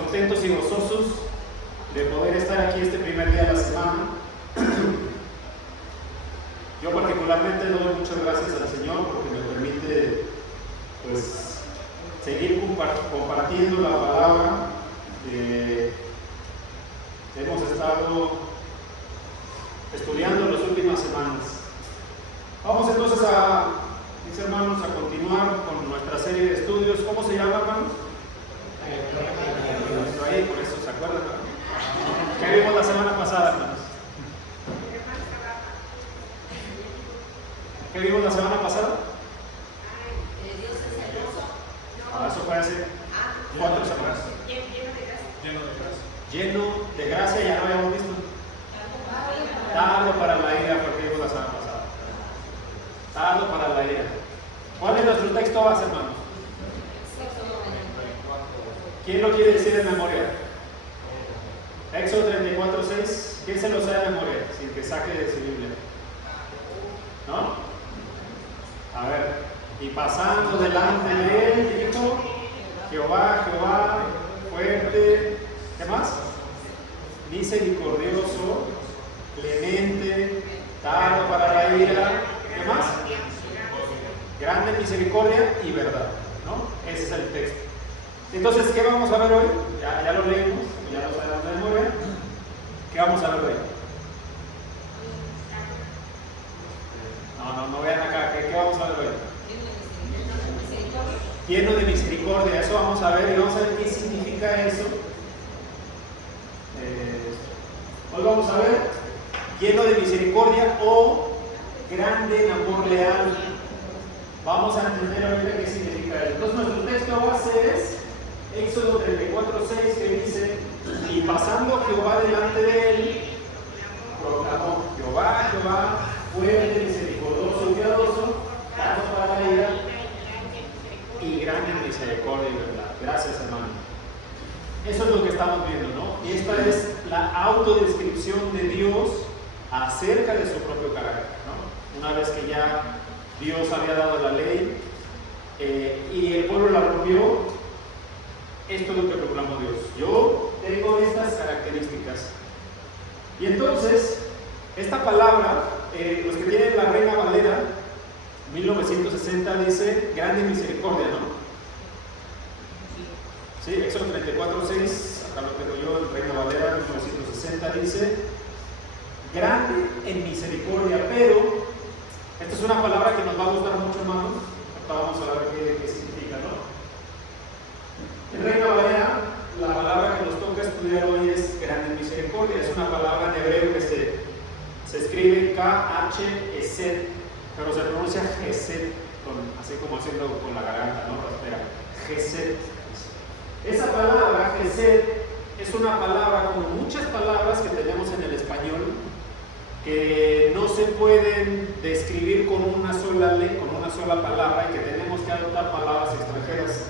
contentos y gozosos de poder estar aquí este primer día de la semana. Yo particularmente doy muchas gracias al Señor porque me permite pues seguir compartiendo la palabra que hemos estado estudiando en las últimas semanas. Vamos entonces mis hermanos, a continuar con nuestra serie de estudios. ¿Cómo se llama, hermanos? Ahí, por eso se acuerdan, ¿no? ¿Qué vimos la semana pasada, hermanos? ¿Qué vimos la semana pasada? Eso fue hace 4 semanas. Lleno de gracia, ya no habíamos visto. Tardo para la ira, porque vimos la semana pasada. Tardo para la ira. ¿Cuál es nuestro texto base, hermanos? ¿Quién lo quiere decir en memoria? Éxodo 34:6. ¿Quién se lo sabe de memoria? Sin que saque de su Biblia. ¿No? A ver. Y pasando delante de él, dijo: Jehová, Jehová, fuerte. ¿Qué más? Misericordioso, clemente, tardo para la ira. ¿Qué más? Grande misericordia y verdad, ¿no? Ese es el texto. Entonces, ¿qué vamos a ver hoy? Ya lo leímos, ya lo sabemos de memoria. ¿Qué vamos a ver hoy? No vean acá. ¿Qué vamos a ver hoy? Lleno de misericordia. Eso vamos a ver y vamos a ver qué significa eso. Hoy vamos a ver lleno de misericordia o grande en amor leal. Vamos a entender ahorita qué significa eso. Entonces nuestro texto base es Éxodo 34:6, que dice: y pasando Jehová delante de él, proclamó: Jehová, Jehová, fuerte, misericordioso y piadoso, tardo para la ira y grande en misericordia y verdad. Gracias, hermano. Eso es lo que estamos viendo, ¿no? Y esta es la autodescripción de Dios acerca de su propio carácter, ¿no? Una vez que ya Dios había dado la ley y el pueblo la rompió, esto es lo que proclamó Dios: yo tengo estas características. Y entonces, esta palabra, los que tienen la Reina Valera 1960 dice grande misericordia, ¿no? Sí, Éxodo 34:6, acá lo tengo yo, el Reina Valera 1960 dice grande en misericordia, pero esta es una palabra que nos va a gustar mucho, hermanos. Ahora vamos a ver qué significa, ¿no? En Reina Valera, la palabra que nos toca estudiar hoy es grande en misericordia. Es una palabra en hebreo que se escribe K-H-E-Z, pero se pronuncia Gesed, así como haciendo con la garganta, ¿no? Espera, Gesed. Esa palabra, Gesed, es una palabra como muchas palabras que tenemos en el español que no se pueden describir con una sola palabra y que tenemos que adoptar palabras extranjeras.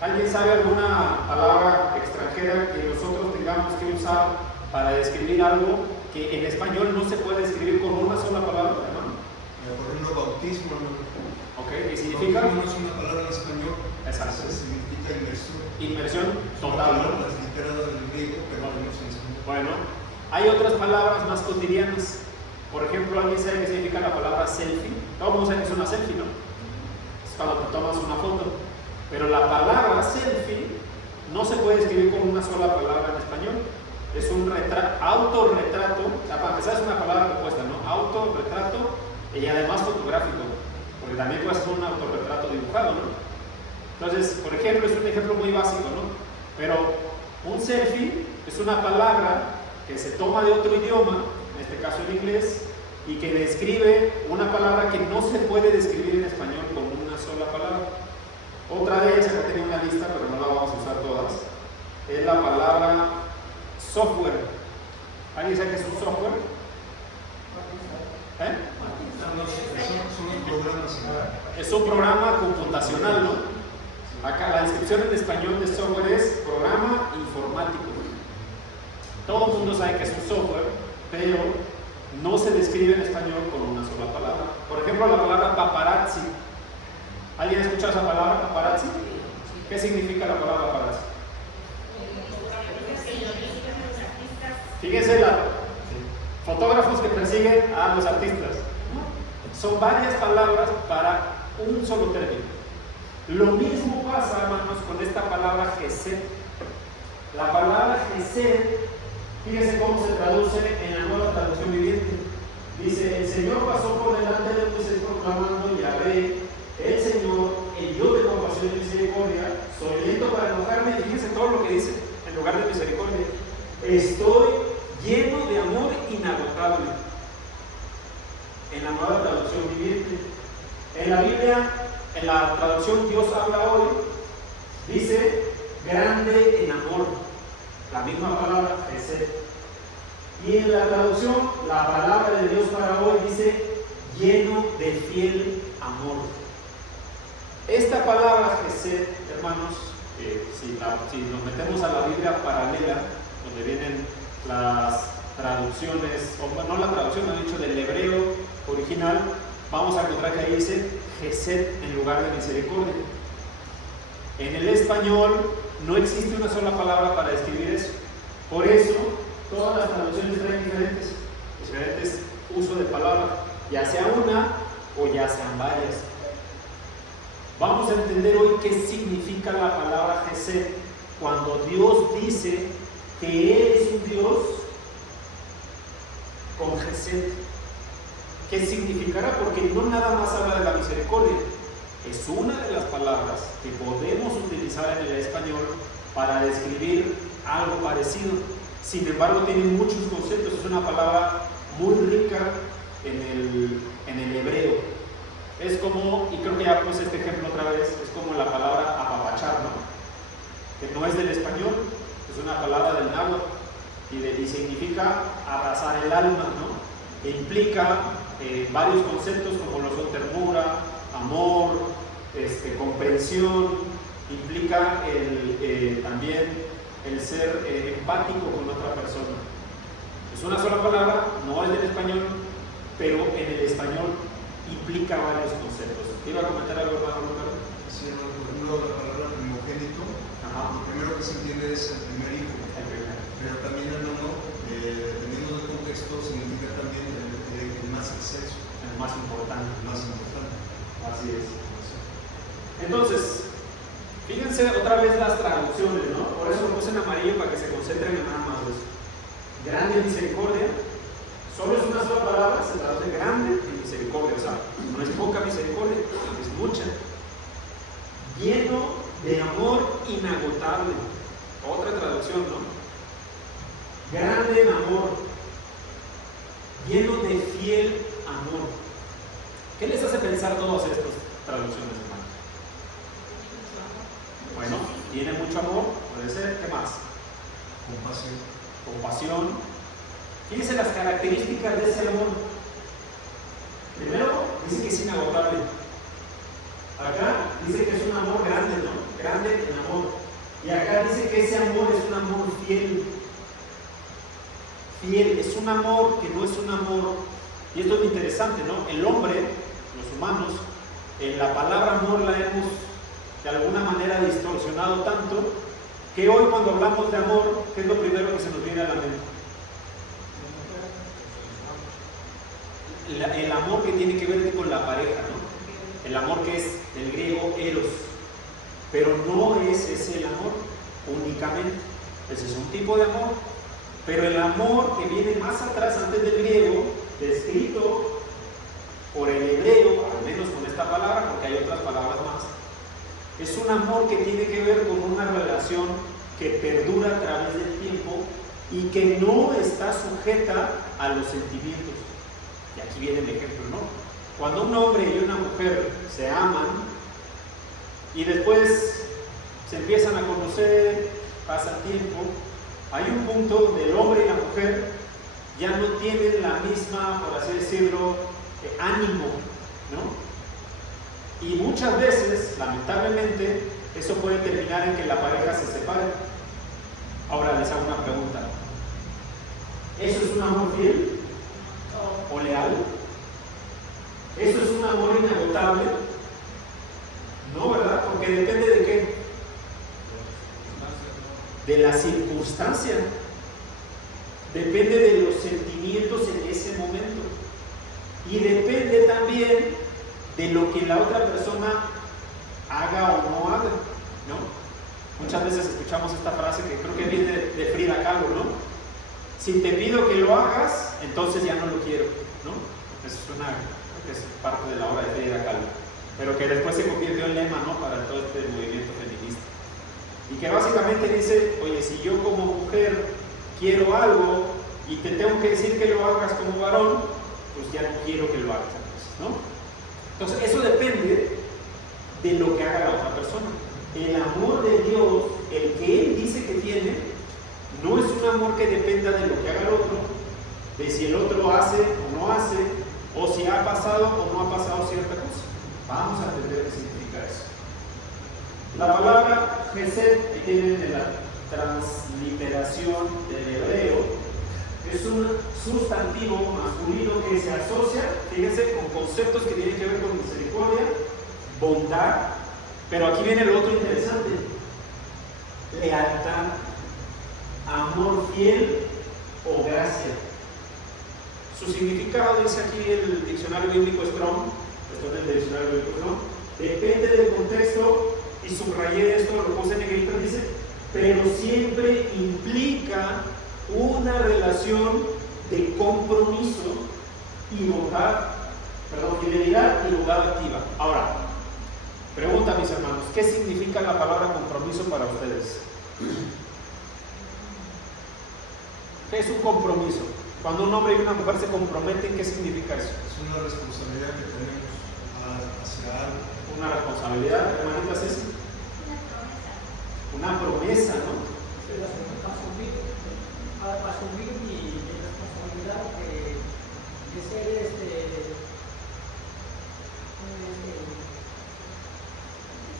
¿Alguien sabe alguna palabra extranjera que nosotros tengamos que usar para describir algo que en español no se puede describir con una sola palabra, ¿no? Por ejemplo, bautismo, ¿no? Ok, ¿qué significa? Bautismo no es una palabra en español. Exacto. Significa inmersión. Inmersión total, ¿no? Transliterado del griego, pero no es en español. Bueno, hay otras palabras más cotidianas. Por ejemplo, ¿alguien sabe qué significa la palabra selfie? Todo el mundo sabe que es una selfie, ¿no? Es cuando te tomas una foto. Pero la palabra selfie no se puede escribir con una sola palabra en español. Es un autorretrato. Para empezar, es una palabra compuesta, ¿no? Autorretrato y además fotográfico. Porque también puede ser un autorretrato dibujado, ¿no? Entonces, por ejemplo, es un ejemplo muy básico, ¿no? Pero un selfie es una palabra que se toma de otro idioma, en este caso el inglés, y que describe una palabra que no se puede describir en español con una sola palabra. Otra de ellas, acá tenía una lista, pero no la vamos a usar todas, es la palabra software. ¿Alguien sabe qué es un software? Son los programas. Es un programa computacional, ¿no? Acá la descripción en español de software es programa informático. Todo el mundo sabe que es un software, pero no se describe en español con una sola palabra. Por ejemplo, la palabra paparazzi. ¿Alguien ha escuchado esa palabra, paparazzi? ¿Qué significa la palabra paparazzi? Fíjense, fotógrafos que persiguen a los artistas. Son varias palabras para un solo término. Lo mismo pasa, hermanos, con esta palabra Gesed. La palabra Gesed, fíjense cómo se traduce en la Nueva Traducción Viviente. Dice: el Señor pasó por delante de Moisés proclamando: Yahvé, el Señor, el Dios de compasión y misericordia, soy lento para enojarme. Y fíjense todo lo que dice en lugar de misericordia: estoy lleno de amor inagotable. En la Nueva Traducción Viviente. En la Biblia, en la traducción Dios habla hoy, dice grande en amor, la misma palabra Gesed. Y en la traducción, la palabra de Dios para hoy dice lleno de fiel amor. Esta palabra Gesed, hermanos, si nos metemos a la Biblia paralela, donde vienen las traducciones, o no la traducción, no he dicho, del hebreo original, vamos a encontrar que ahí dice Gesed en lugar de misericordia. En el español no existe una sola palabra para describir eso. Por eso, todas las traducciones traen diferentes usos de palabras, ya sea una o ya sean varias. Vamos a entender hoy qué significa la palabra Gesed cuando Dios dice que Él es un Dios con Gesed. ¿Qué significará? Porque no nada más habla de la misericordia. Es una de las palabras que podemos utilizar en el español para describir algo parecido. Sin embargo, tiene muchos conceptos. Es una palabra muy rica en el hebreo. Es como, y creo que ya puse este ejemplo otra vez, es como la palabra apapachar, ¿no? Que no es del español, es una palabra del náhuatl y significa abrazar el alma, ¿no? Que implica varios conceptos como lo son ternura, amor, comprensión, implica también el ser empático con otra persona. Es una sola palabra, no es del español, pero en el español implica varios conceptos. ¿Iba a comentar algo más, Roberto? Sí, por ejemplo, la palabra primogénito, lo primero que se entiende es el primer hijo. Pero también el nombre, dependiendo del contexto, significa también el más exceso. El más importante. El más importante. Así es. Entonces, fíjense otra vez las traducciones, ¿no? Por eso lo puse en amarillo para que se concentren en nada más eso. Grande misericordia, solo es una sola palabra, se traduce grande y misericordia, o sea, no es poca misericordia, es mucha. Lleno de amor inagotable, otra traducción, ¿no? Grande en amor, lleno de fiel amor. ¿Qué les hace pensar todas estas traducciones, hermanos? Bueno, tiene mucho amor, puede ser, ¿qué más? Compasión. Fíjense las características de ese amor. Primero, dice que es inagotable. Acá dice que es un amor grande, ¿no? Grande en amor. Y acá dice que ese amor es un amor fiel. Fiel, es un amor que no es un amor. Y esto es muy interesante, ¿no? El hombre, los humanos, en la palabra amor la hemos de alguna manera distorsionado tanto que hoy cuando hablamos de amor, ¿qué es lo primero que se nos viene a la mente? El amor que tiene que ver con la pareja, ¿no? El amor que es del griego eros. Pero no es ese el amor únicamente. Ese es un tipo de amor. Pero el amor que viene más atrás, antes del griego, descrito por el hebreo, al menos con esta palabra, porque hay otras palabras más, es un amor que tiene que ver con una relación que perdura a través del tiempo y que no está sujeta a los sentimientos. Y aquí viene el ejemplo, ¿no? Cuando un hombre y una mujer se aman y después se empiezan a conocer, pasa tiempo, hay un punto donde el hombre y la mujer ya no tienen la misma, por así decirlo, ánimo, ¿no? Y muchas veces, lamentablemente, eso puede terminar en que la pareja se separe. Ahora les hago una pregunta. ¿Eso es un amor fiel o leal? ¿Eso es un amor inagotable? No, ¿verdad? Porque depende de qué. de la circunstancia, depende de los sentimientos en ese momento y depende también de lo que la otra persona haga o no haga, ¿no? Muchas veces escuchamos esta frase que creo que viene de Frida Kahlo, ¿no? Si te pido que lo hagas, entonces ya no lo quiero, ¿no? Eso es parte de la obra de Frida Kahlo, pero que después se convirtió en lema, ¿no? Para todo este movimiento feminista. Y que básicamente dice, oye, si yo como mujer quiero algo y te tengo que decir que lo hagas como varón, pues ya no quiero que lo hagas, ¿no? Entonces, eso depende de lo que haga la otra persona. El amor de Dios, el que Él dice que tiene, no es un amor que dependa de lo que haga el otro, de si el otro hace o no hace, o si ha pasado o no ha pasado cierta cosa. Vamos a entender qué significa eso. La palabra Gesed, que tiene de la transliteración del hebreo, es un sustantivo masculino que se asocia, fíjense, con conceptos que tienen que ver con misericordia, bondad, pero aquí viene lo otro interesante: lealtad, amor fiel o gracia. Su significado, dice aquí el diccionario bíblico Strong, esto es del diccionario bíblico Strong, depende del contexto, y subrayé esto, lo puse en negrito, dice, pero siempre implica una relación de compromiso y fidelidad y bondad activa. Ahora, pregunta, mis hermanos, ¿qué significa la palabra compromiso para ustedes? ¿Qué es un compromiso? Cuando un hombre y una mujer se comprometen, ¿qué significa eso? Es una responsabilidad que tenemos hacia algo. Una responsabilidad, hermanita Ceci. Una promesa, ¿no? Asumir mi responsabilidad de ser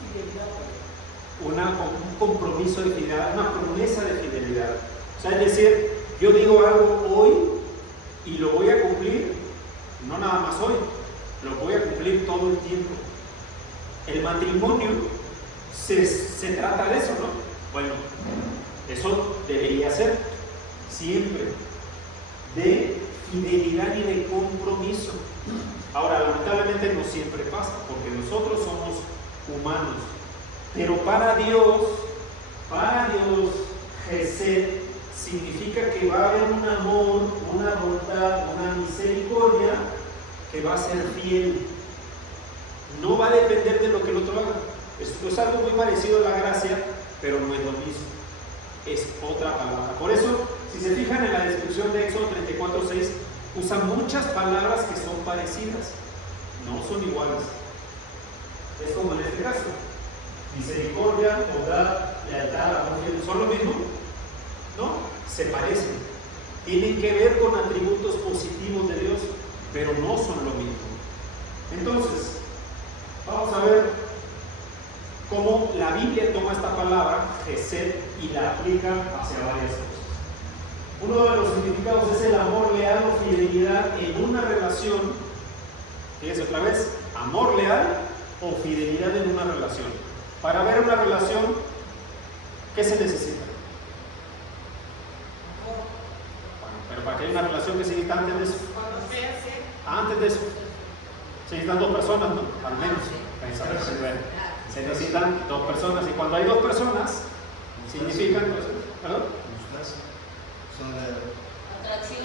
fidelidad. Un compromiso de fidelidad, una promesa de fidelidad. O sea, es decir, yo digo algo hoy y lo voy a cumplir, no nada más hoy, lo voy a cumplir todo el tiempo. El matrimonio se trata de eso, ¿no? Bueno, eso debería ser siempre de fidelidad y de compromiso. Ahora, lamentablemente no siempre pasa, porque nosotros somos humanos, pero para Dios, Gesed significa que va a haber un amor, una bondad, una misericordia que va a ser fiel. No va a depender de lo que el otro haga. Esto es algo muy parecido a la gracia, pero no es lo mismo. Es otra palabra. Por eso, si se fijan en la descripción de Éxodo 34:6, usa muchas palabras que son parecidas, no son iguales. Es como en este caso: misericordia, bondad, lealtad, amor fiel. ¿Son lo mismo? No, se parecen. Tienen que ver con atributos positivos de Dios, pero no son lo mismo. Entonces, vamos a ver cómo la Biblia toma esta palabra, Gesed, y la aplica hacia varias cosas. Uno de los significados es el amor leal o fidelidad en una relación. Fíjense otra vez, amor leal o fidelidad en una relación. Para ver una relación, ¿qué se necesita? Bueno, pero para que haya una relación, ¿qué se necesita antes de eso? Antes de eso, se necesitan dos personas, ¿no? Al menos. Se necesitan dos personas, y cuando hay dos personas, significan, ¿perdón?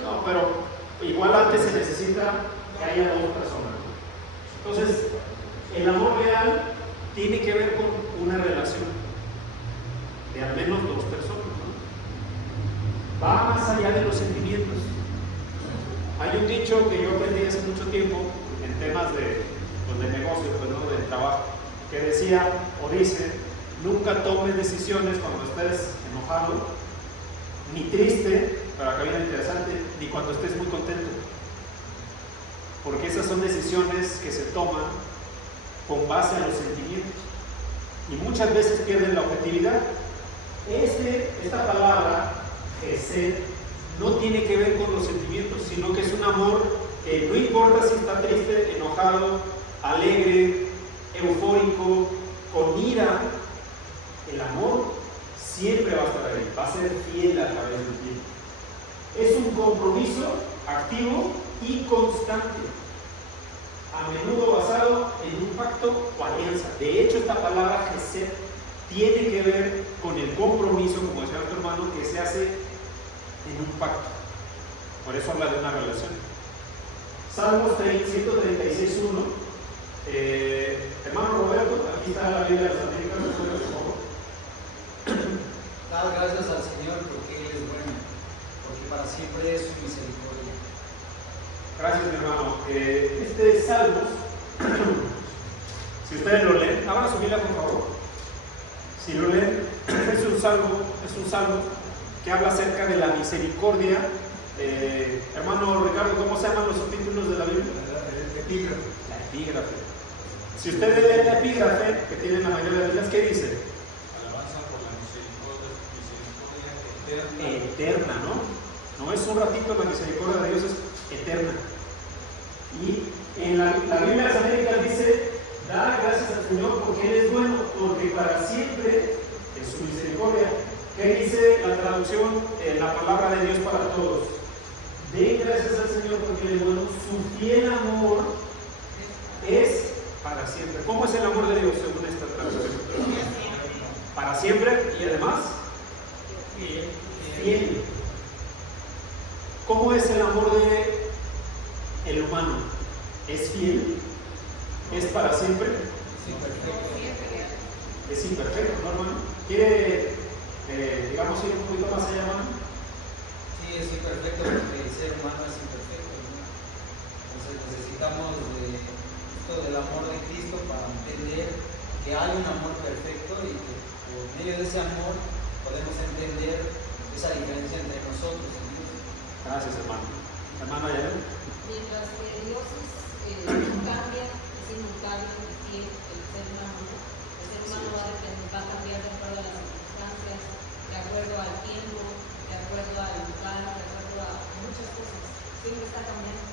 No, pero igual antes se necesita que haya dos personas. Entonces, el amor real tiene que ver con una relación de al menos dos personas, ¿no? Va más allá de los sentimientos. Hay un dicho que yo aprendí hace mucho tiempo en temas de negocio, pues, ¿no? De trabajo, que decía o dice: nunca tomes decisiones cuando estés enojado, ni triste, pero acá viene interesante, ni cuando estés muy contento, porque esas son decisiones que se toman con base a los sentimientos y muchas veces pierden la objetividad. Esta palabra, Gesed, no tiene que ver con los sentimientos, sino que es un amor que no importa si está triste, enojado, alegre, eufórico, con ira, el amor siempre va a estar ahí. va a ser fiel a través del tiempo. Es un compromiso activo y constante, a menudo basado en un pacto o alianza. De hecho, esta palabra Gesed tiene que ver con el compromiso, como decía nuestro hermano, que se hace en un pacto. Por eso habla de una relación. Salmos 136.1. Hermano Roberto, aquí está la Biblia de las Américas, por favor. Dar gracias al Señor porque Él es bueno, porque para siempre es su misericordia. Gracias, mi hermano. Este es Salmos. Si ustedes lo leen, abran su Biblia, por favor. Si lo leen, es un salmo que habla acerca de la misericordia. Hermano Ricardo, ¿cómo se llaman los subtítulos de la Biblia? Epígrafe. La epígrafe. Si ustedes leen la epígrafe, que tienen la mayoría de Biblias, ¿qué dice? Alabanza por la misericordia Eterna, ¿no? No es un ratito, la misericordia de Dios es eterna. Y en la Biblia de las Américas dice: da gracias al Señor porque Él es bueno, porque para siempre es su misericordia. ¿Qué dice la traducción, la palabra de Dios para todos? Den gracias al Señor porque Él es bueno, su fiel amor es para siempre. ¿Cómo es el amor de Dios según esta traducción? Para siempre y además fiel. ¿Cómo es el amor de el humano? ¿Es fiel? ¿Es para siempre? Es imperfecto, ¿no, hermano? ¿Quiere, digamos, ir un poquito más allá, hermano? Sí, es imperfecto porque el ser humano es imperfecto, ¿no? Entonces necesitamos esto del amor de Cristo para entender que hay un amor perfecto y que por medio de ese amor podemos entender esa diferencia entre nosotros y Dios. Gracias, hermano. Hermano, ¿ya ven? Mientras que Dios no cambia, es inmutable, es fiel, el ser humano va a cambiar de acuerdo a las circunstancias, de acuerdo al tiempo, de acuerdo al lugar, de acuerdo a muchas cosas. Siempre está cambiando.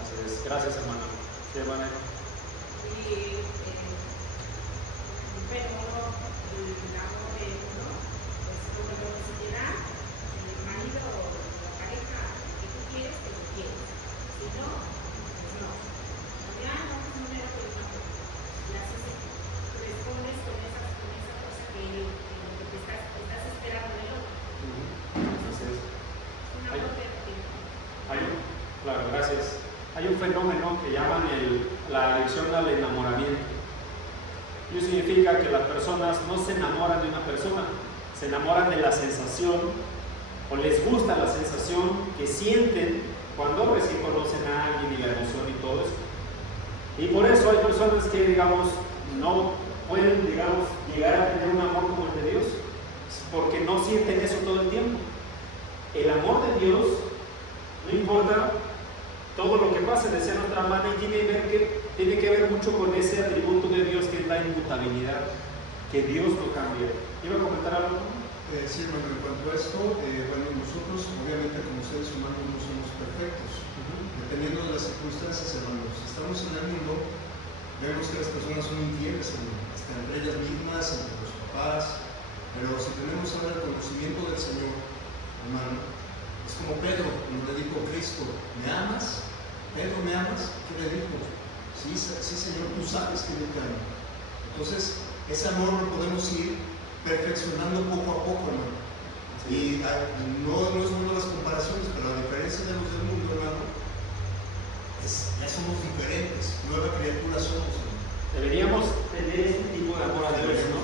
Así es. Gracias, hermano. Sí, hermano. Y pero el amor de uno, pues como lo considera el marido o la pareja que tú quieres, que tú quieres. Si no, pues no. Ya no, pues no me da por el amor. Y así respondes con esa cosa que te estás esperando del otro. Así es. Un amor perfecto. Claro, gracias. Hay un fenómeno que llaman la adicción al enamoramiento. Y eso significa que las personas no se enamoran de una persona, se enamoran de la sensación o les gusta la sensación que sienten cuando recién conocen a alguien y la emoción y todo eso. Y por eso hay personas que, digamos, no pueden, digamos, llegar a tener un amor como el de Dios, porque no sienten eso todo el tiempo. El amor de Dios, no importa todo lo que pase, decía nuestra hermana, y tiene que ver mucho con ese atributo de Dios que es la inmutabilidad, que Dios no cambia. ¿Iba a comentar algo? Sí, hermano, en cuanto a esto, bueno, nosotros obviamente como seres humanos no somos perfectos. Dependiendo de las circunstancias, hermanos, estamos en el mundo, vemos que las personas son infieles, hasta entre ellas mismas, entre los papás, pero si tenemos ahora el conocimiento del Señor, hermano, es como Pedro, cuando le dijo Cristo: ¿me amas? Pedro, ¿me amas? ¿Qué le dijo? Sí, Señor, tú sabes que yo te amo. Entonces, ese amor lo podemos ir perfeccionando poco a poco, hermano. Y no es bueno las comparaciones, pero a diferencia de los del mundo, hermano, ya somos diferentes, nueva criatura somos, hermano. Deberíamos tener este tipo de amor a Dios, ¿no?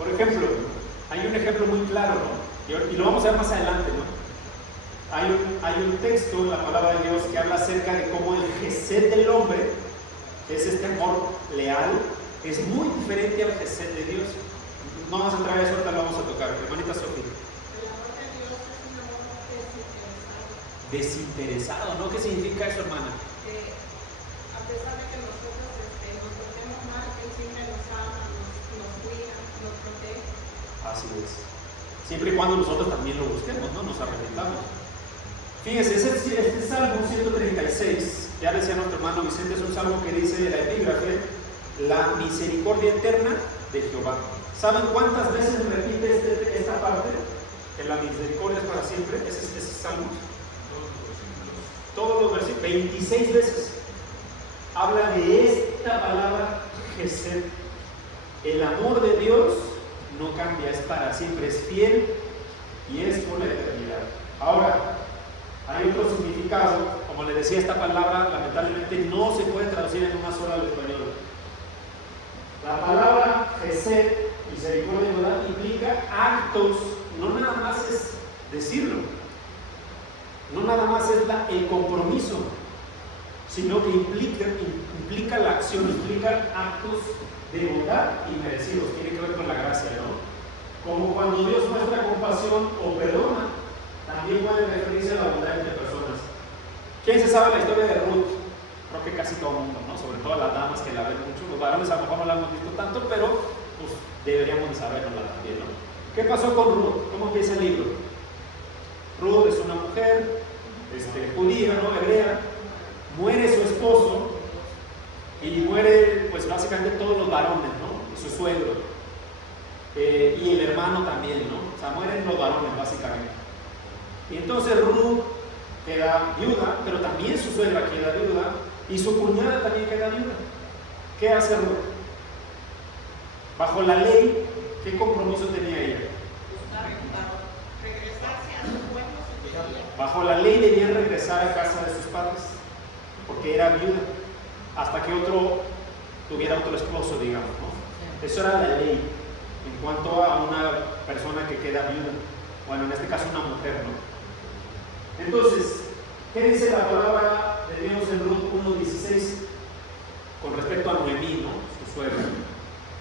Por ejemplo, hay un ejemplo muy claro, ¿no? Y lo vamos a ver más adelante, ¿no? Hay un texto en la palabra de Dios que habla acerca de cómo el Gesed del hombre, que es este amor leal, es muy diferente al Gesed de Dios. No vamos a entrar a eso, ahorita lo vamos a tocar. Hermanita Sofía. El amor de Dios es un amor desinteresado. Desinteresado, ¿no? ¿Qué significa eso, hermana? Que a pesar de que nosotros nos portemos mal, Él siempre nos ama, nos cuida, nos protege. Así es. Siempre y cuando nosotros también lo busquemos, ¿no? Nos arrepentamos. Fíjense, este Salmo 136, ya decía nuestro hermano Vicente, es un salmo que dice de la epígrafe: la misericordia eterna de Jehová. ¿Saben cuántas veces repite esta parte? la misericordia es para siempre, ese es Salmos. Todos los versículos, 26 veces, habla de esta palabra Gesed. El amor de Dios no cambia, es para siempre, es fiel y es por la eternidad. Ahora, hay otro significado, como le decía, esta palabra lamentablemente no se puede traducir en una sola al español. La palabra Gesed, misericordia y bondad, implica actos, no nada más es decirlo, no nada más es el compromiso, sino que implica la acción, implica actos de bondad y merecidos, tiene que ver con la gracia, ¿no? Como cuando Dios muestra compasión o perdona, también puede referirse a la bondad entre personas. ¿Quién se sabe la historia de Ruth? Creo que casi todo el mundo, ¿no? Sobre todo las damas que la ven mucho, los varones a lo mejor no la hemos visto tanto, pero pues deberíamos de saberla también, ¿no? ¿Qué pasó con Ruth? ¿Cómo empieza el libro? Ruth es una mujer judía, ¿no? Hebrea, muere su esposo y muere pues básicamente todos los varones, ¿no? Y su suegro y el hermano también, ¿no? O sea, mueren los varones básicamente. Y entonces Ruth queda viuda, pero también su suegra queda viuda y su cuñada también queda viuda. ¿Qué hace Ruth? Bajo la ley, ¿qué compromiso tenía ella? Regresarse a su pueblo. Bajo la ley debía regresar a casa de sus padres, porque era viuda, hasta que tuviera otro esposo, digamos, ¿no? Eso era la ley en cuanto a una persona que queda viuda. Bueno, en este caso una mujer, ¿no? Entonces, ¿qué dice la palabra de Dios en Ruth 1:16 con respecto a Noemí, ¿no? Su suegra?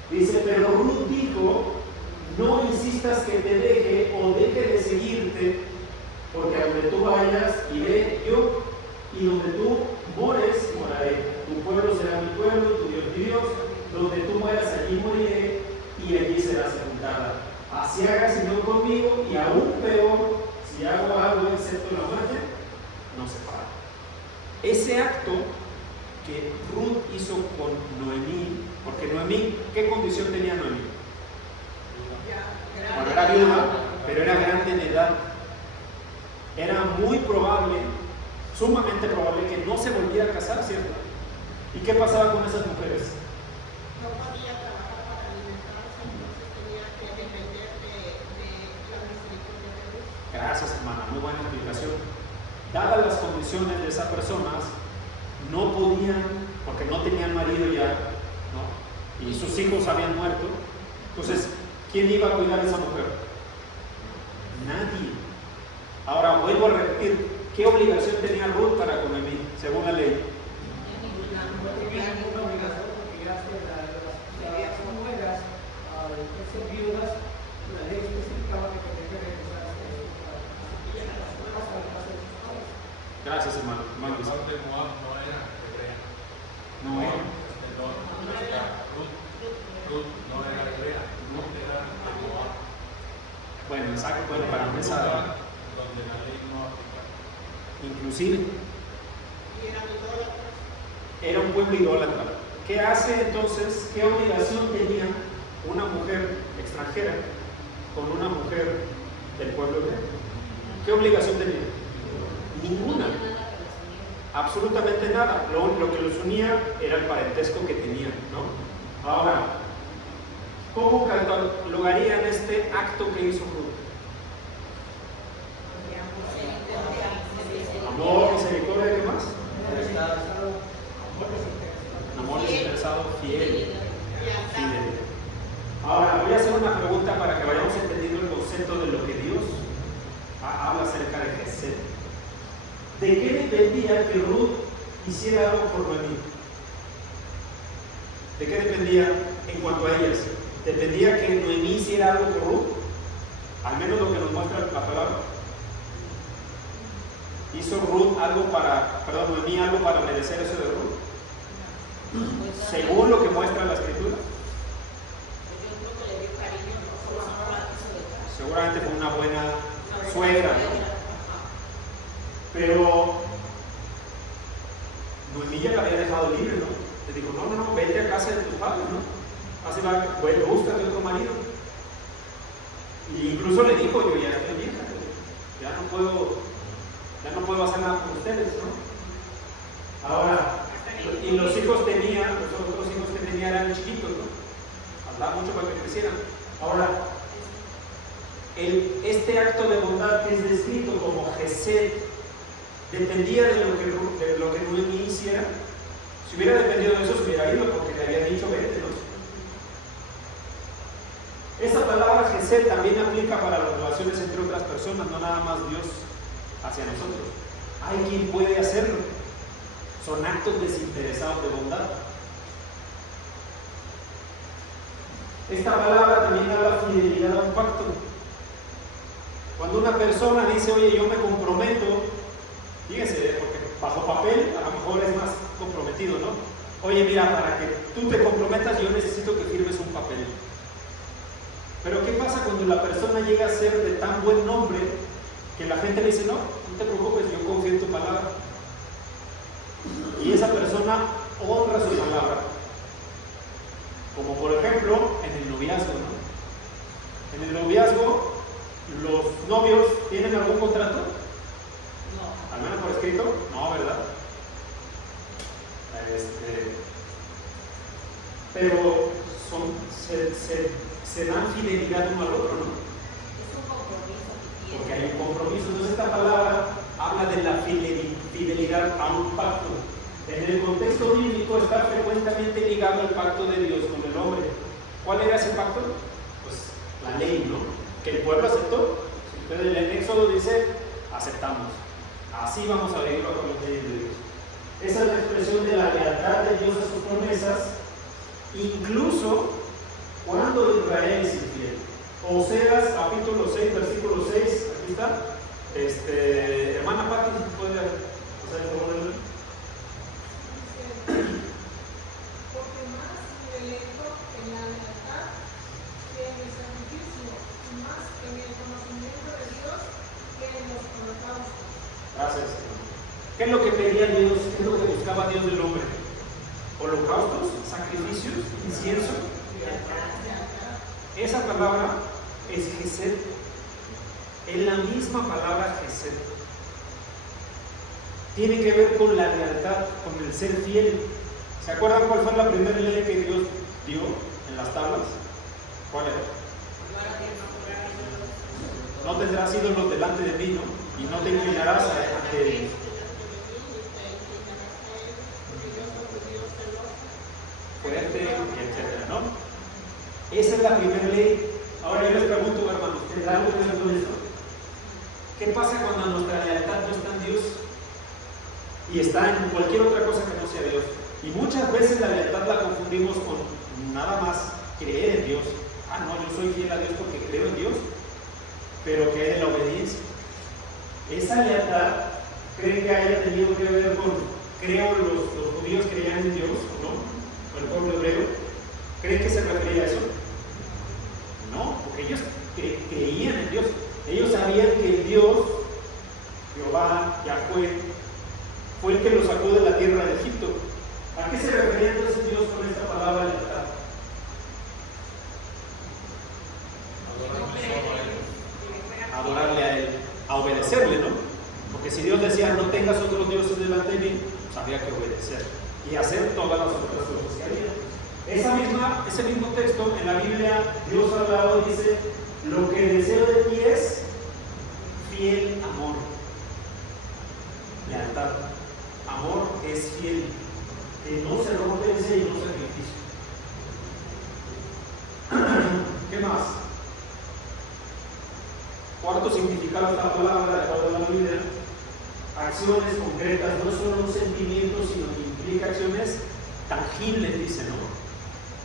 Dice, pero Ruth dijo, no insistas que te deje o deje de seguirte, porque a donde tú vayas iré yo, y donde tú mores moraré. Tu pueblo será mi pueblo, tu Dios mi Dios. Donde tú mueras allí moriré, y allí serás sepultada. Así haga Señor conmigo, y aún peor, si hago algo excepto la muerte, no se para. Ese acto que Ruth hizo con Noemí, porque Noemí, ¿qué condición tenía Noemí? Bueno, era viuda, pero era grande en edad. Era muy probable, sumamente probable, que no se volviera a casar, ¿cierto? ¿Y qué pasaba con esas mujeres? No podía trabajar para alimentarse, entonces tenía que depender de la misericordia de Dios. Gracias, hermana, muy buena explicación. Dadas las condiciones de esas personas, no podían, porque no tenían marido ya, ¿no? Y sus hijos habían muerto. Entonces, ¿quién iba a cuidar a esa mujer? Nadie. Ahora, vuelvo a repetir, ¿qué obligación tenía Ruth para con Noemí, según la ley? Gracias, hermano. La parte de Moab no era hebrea. No era. Ruth no era hebrea. Ruth era de Moab. Bueno, exacto, bueno, para empezar. Donde la ley no aplicaba. Inclusive, Y eran idólatras. era un pueblo idólatra. ¿Qué hace entonces? ¿Qué obligación tenía una mujer extranjera con una mujer del pueblo hebreo? ¿Qué obligación tenía? Ninguna. Absolutamente nada. Lo que los unía era el parentesco que tenían, ¿no? Ahora, ¿cómo catalogarían este acto que hizo Ruth? Amor, misericordia, ¿qué más? Amor desinteresado, fiel. Ahora, voy a hacer una pregunta para que vayamos entendiendo el concepto de lo que Dios habla acerca de Gesed. ¿De qué dependía que Ruth hiciera algo por Noemí? ¿De qué dependía en cuanto a ellas? ¿Dependía que Noemí hiciera algo por Ruth? Al menos lo que nos muestra la palabra. ¿Hizo Ruth algo Noemí algo para merecer eso de Ruth? Según lo que muestra la escritura. Seguramente fue una buena suegra, ¿no? Pero Noemí ya la había dejado libre, ¿no? Le dijo, no, vete a casa de tus padres, ¿no? Así va, bueno, búscate otro marido. Y incluso le dijo, yo ya estoy vieja. no puedo hacer nada con ustedes, ¿no? Ahora, y los otros hijos que tenía eran chiquitos, ¿no? Faltaba mucho para que crecieran. Ahora, este acto de bondad que es descrito como Gesed, dependía de lo que Noemí hiciera. Si hubiera dependido de eso, se hubiera ido porque le había dicho vete, ¿no? Esa palabra Gesed también aplica para las relaciones entre otras personas, no nada más Dios hacia nosotros. Hay quien puede hacerlo. Son actos desinteresados de bondad. Esta palabra también habla de fidelidad a un pacto. Cuando una persona dice, oye, yo me comprometo, fíjese, porque bajo papel a lo mejor es más comprometido, ¿no? Oye, mira, para que tú te comprometas yo necesito que firmes un papel. Pero ¿qué pasa cuando la persona llega a ser de tan buen nombre que la gente le dice, no te preocupes, yo confío en tu palabra? Y esa persona honra su palabra. Como por ejemplo en el noviazgo, ¿no? En el noviazgo, ¿los novios tienen algún contrato? No. ¿Al menos por escrito? No, ¿verdad? Pero se dan fidelidad uno al otro, ¿no? Es un compromiso que tiene. Porque hay un compromiso. Entonces esta palabra habla de la fidelidad a un pacto. En el contexto bíblico está frecuentemente ligado el pacto de Dios con el hombre. ¿Cuál era ese pacto? Pues la ley, ¿no? Que el pueblo aceptó. Entonces el Éxodo dice, aceptamos. Así vamos a vivir bajo las leyes de Dios. Esa es la expresión de la lealtad de Dios a sus promesas, incluso cuando Israel es infiel. Oseas capítulo 6, versículo 6, aquí está. Hermana Pati, ¿puede hacer el favor de leer? Porque más me deleito en la lealtad que en el sacrificio, y más en el conocimiento de Dios que en los holocaustos. Gracias. ¿Qué es lo que pedía Dios? ¿Qué es lo que buscaba Dios del hombre? ¿Holocaustos? ¿Sacrificios? ¿Incienso? Esa palabra es Gesed. Es la misma palabra Gesed. Tiene que ver con la lealtad, con el ser fiel. ¿Se acuerdan cuál fue la primera ley que Dios dio en las tablas? ¿Cuál era? No tendrás ídolos delante de mí, ¿no? Y no te inclinarás ante ellos. Fuerte, etcétera, ¿no? Esa es la primera ley. Ahora yo les pregunto, hermanos, ¿tendrá algo que ver con esto? ¿Qué pasa cuando nuestra lealtad no está en Dios? Y está en cualquier otra cosa que no sea Dios. Y muchas veces la lealtad la confundimos con nada más creer en Dios. Ah, no, yo soy fiel a Dios porque creo en Dios. Pero ¿qué hay de la obediencia? Esa lealtad, ¿creen que haya tenido que ver con, los judíos creían en Dios o no? ¿O el pueblo hebreo? ¿Creen que se refería a eso? No, porque ellos creían en Dios. Ellos sabían que Dios, Jehová, Yahweh, fue el que los sacó de la tierra de Egipto. ¿A qué se refería entonces Dios con esta palabra lealtad? Adorarle a Él, a obedecerle, ¿no? Porque si Dios decía no tengas otros dioses delante de mí, pues había que obedecer y hacer todas las otras cosas que había. Ese mismo texto en la Biblia, Dios hablaba y dice: lo que deseo de ti es fiel amor. Lealtad. Amor es fiel, que no se rompense y no sacrificio. ¿Qué más? Cuarto significado de esta palabra, de acuerdo a la Biblia: acciones concretas, no solo un sentimiento, sino que implica acciones tangibles, dice, ¿no?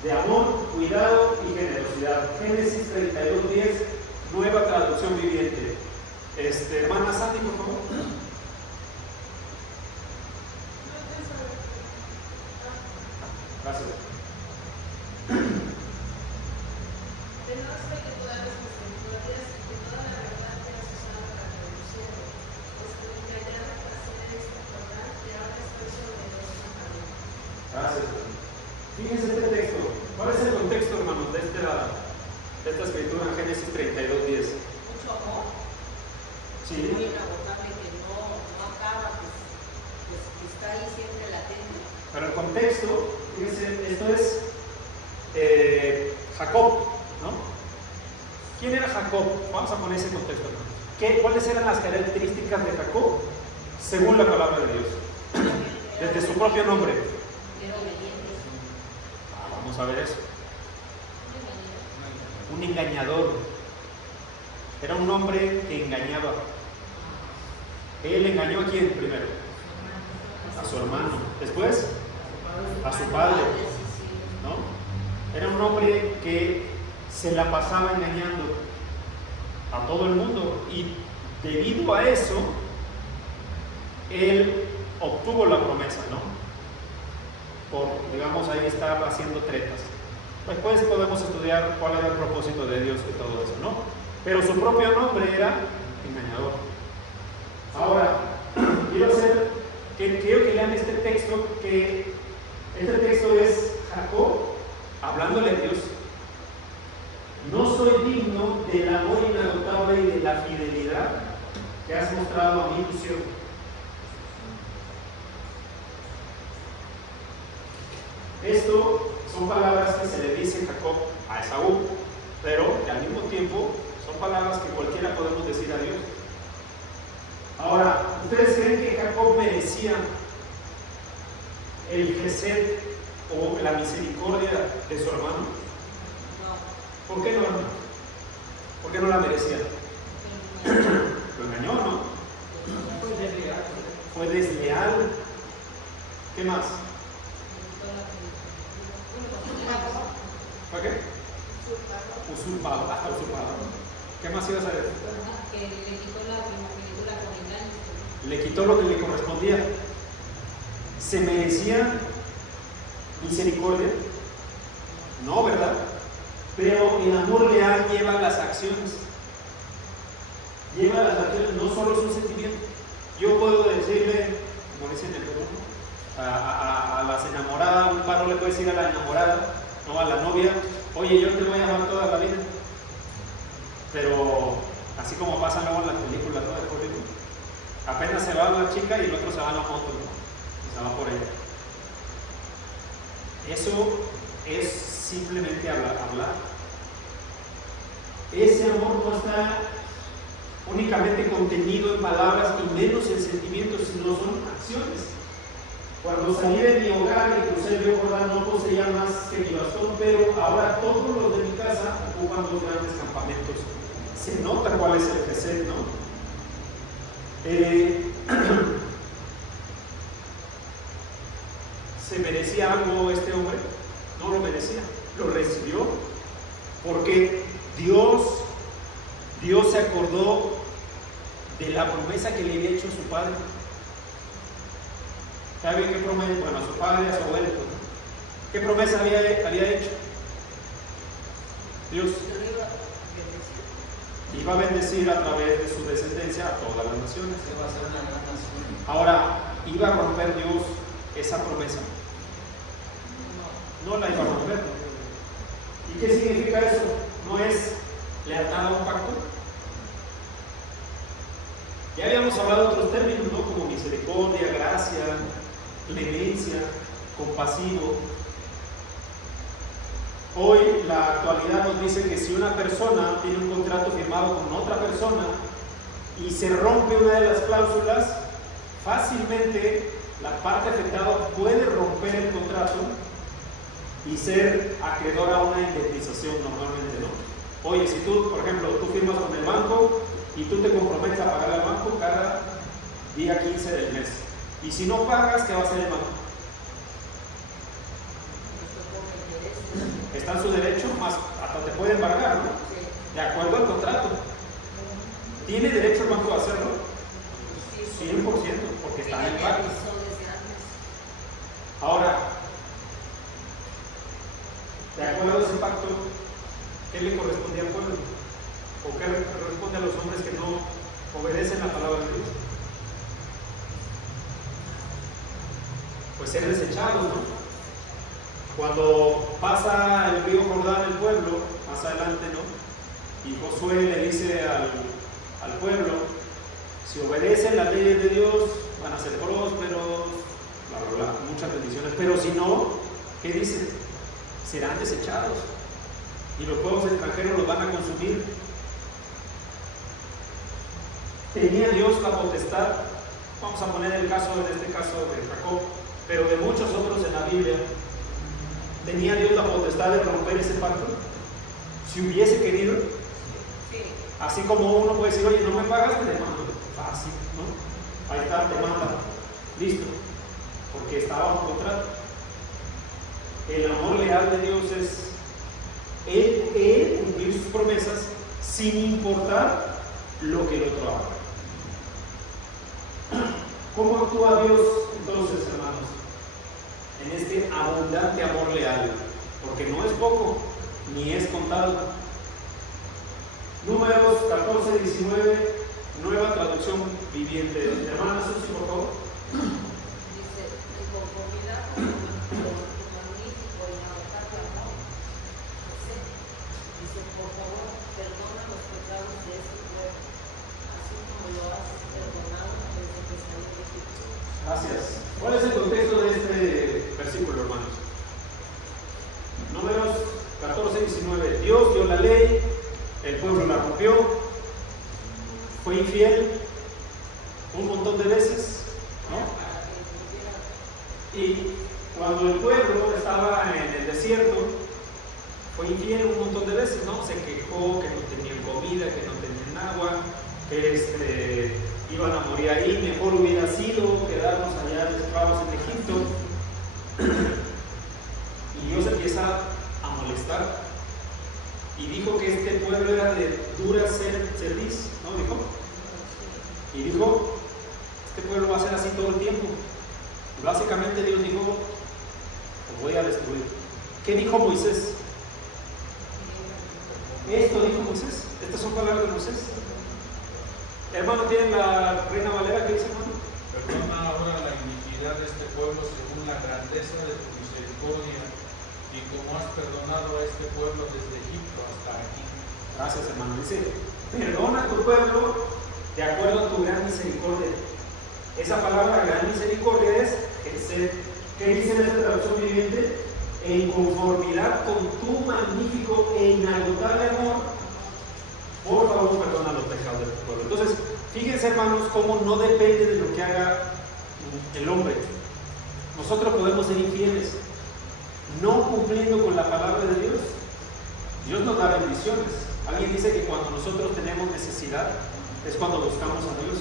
De amor, cuidado y generosidad. Génesis 32:10, nueva traducción viviente. Hermana Sandy, por favor. Gracias. Demuestra que todas las misericordias y que toda la verdad que has usado para reducirlo, pues que me hallaba placer en esta verdad que ahora estoy sobre los ángeles. Gracias. Fíjense este texto. ¿Cuál es el contexto, hermanos, de esta escritura en Génesis 32:10? Mucho amor. Sí. muy inagotable que no acaba, pues que está ahí siempre latente. Pero el contexto, fíjense, esto es Jacob, ¿no? ¿Quién era Jacob? Vamos a poner ese contexto. ¿Cuáles eran las características de Jacob según la palabra de Dios? Desde su propio nombre. Era obediente. Vamos a ver eso. Un engañador. Era un hombre que engañaba. Él engañó a quién primero? A su hermano. Después, a su padre. ¿No? Era un hombre que se la pasaba engañando a todo el mundo. Y debido a eso, él obtuvo la promesa, ¿no? Digamos, ahí está haciendo tretas. Después podemos estudiar cuál era el propósito de Dios y todo eso, ¿no? Pero su propio nombre era engañador. Ahora, quiero que lean este texto, que este texto es Jacob hablándole a Dios. No soy digno del amor inagotable y de la fidelidad que has mostrado a mi ilusión. Esto son palabras que se le dice Jacob a Esaú, pero que al mismo tiempo son palabras que cualquiera podemos decir a Dios. Ahora, ¿ustedes creen que Jacob merecía el gesed o la misericordia de su hermano? No. ¿Por qué no? ¿Por qué no la merecía? Lo engañó, ¿no? Fue desleal. ¿Qué más? ¿Fue qué? Usurpador, hasta usurpador. ¿Qué más ibas a decir? Que le quitó la primogenitura con engaño. Le quitó lo que le correspondía. ¿Se merecía misericordia? No, ¿verdad? Pero el amor leal lleva las acciones. Lleva las acciones, no solo es un sentimiento. Yo puedo decirle, como dicen en el Perú, a las enamoradas, un paro le puede decir a la enamorada, no a la novia, oye, yo te voy a amar toda la vida. Pero así como pasa luego en las películas, ¿no? De Hollywood, apenas se va la chica y el otro se va a la moto, ¿no? Y se va por ella. Eso es simplemente hablar. Ese amor no está únicamente contenido en palabras y menos en sentimientos, sino son acciones. Cuando salí de mi hogar y crucé el río Jordán, no poseía más que mi bastón, pero ahora todos los de mi casa ocupan 2 grandes campamentos. Se nota cuál es el gesed, ¿no? ¿Se merecía algo este hombre? No lo merecía, lo recibió, porque Dios se acordó de la promesa que le había hecho a su padre. ¿Sabe qué promesa? Bueno, a su padre, a su abuelo, ¿no? ¿Qué promesa había hecho? Dios iba a bendecir a través de su descendencia a todas las naciones. Se va a hacer una gran nación. Ahora, ¿iba a romper Dios esa promesa? No la iba a romper. ¿Y qué significa eso? ¿No es lealtad a un pacto? Ya habíamos hablado de otros términos, ¿no? Como misericordia, gracia, clemencia, compasivo. Hoy la actualidad nos dice que si una persona tiene un contrato firmado con otra persona y se rompe una de las cláusulas, fácilmente la parte afectada puede romper el contrato y ser acreedora a una indemnización normalmente, ¿no? Oye, si tú, por ejemplo, tú firmas con el banco y tú te comprometes a pagar al banco cada día 15 del mes. Y si no pagas, ¿qué va a hacer el banco? Está en su derecho, más hasta te puede embargar, ¿no? De acuerdo al contrato. ¿Tiene derecho el banco a hacerlo? 100%, porque está en el pacto. Ahora, de acuerdo a ese pacto, ¿qué le corresponde al pueblo? ¿O qué le corresponde a los hombres que no obedecen la palabra de Dios? Pues ser desechados, ¿no? Cuando pasa el río Jordán el pueblo, más adelante, ¿no? Y Josué le dice al pueblo, Si obedecen las leyes de Dios, van a ser prósperos, bla, bla, bla, muchas bendiciones. Pero si no, ¿qué dice? Serán desechados y los pueblos extranjeros los van a consumir. Tenía Dios la potestad, vamos a poner el caso, en este caso de Jacob, pero de muchos otros en la Biblia. ¿Tenía Dios la potestad de romper ese pacto? Si hubiese querido. Así como uno puede decir, oye, no me pagaste, te mando. Fácil, ¿no? Ahí está, te manda. Listo. Porque estaba bajo contrato. El amor leal de Dios es Él cumplir sus promesas sin importar lo que el otro haga. ¿Cómo actúa Dios entonces, hermanos? En este abundante amor leal, porque no es poco, ni es contado. Números 14, 19, nueva traducción viviente. Hermana Susi, por favor. Dice, en conformidad con tu magnífico y inagotable amor, José, dice, por favor, perdona los pecados de este pueblo, así como lo has perdonado desde que salí de Egipto. Gracias. ¿Cuál es el contexto de este versículo, hermanos? Números 14, 19. Dios dio la ley, el pueblo la rompió, fue infiel un montón de veces, ¿no? Y cuando el pueblo estaba en el desierto, fue infiel un montón de veces, ¿no? Se quejó que no tenían comida, que no tenían agua, que iban a morir ahí, mejor hubiera sido quedarnos allá esclavos en Egipto. Y Dios empieza a molestar y dijo que este pueblo era de dura cerviz, ¿no? Y dijo, este pueblo va a ser así todo el tiempo. Y básicamente Dios dijo, os voy a destruir. ¿Qué dijo Moisés? Esto dijo Moisés. Estas son palabras de Moisés. Hermano, ¿tienen la Reina Valera? ¿Qué dice, hermano? Perdona ahora la iniquidad de este pueblo según la grandeza de tu misericordia y como has perdonado a este pueblo desde Egipto hasta aquí. Gracias, hermano. Dice, perdona a tu pueblo de acuerdo a tu gran misericordia. Esa palabra gran misericordia es Gesed. ¿Qué dice en esta traducción viviente? En conformidad con tu magnífico e inagotable amor, por favor perdona los pecados de tu pueblo. Entonces, fíjense, hermanos, cómo no depende de lo que haga el hombre. Nosotros podemos ser infieles, no cumpliendo con la palabra de Dios. Dios nos da bendiciones. Alguien dice que cuando nosotros tenemos necesidad es cuando buscamos a Dios.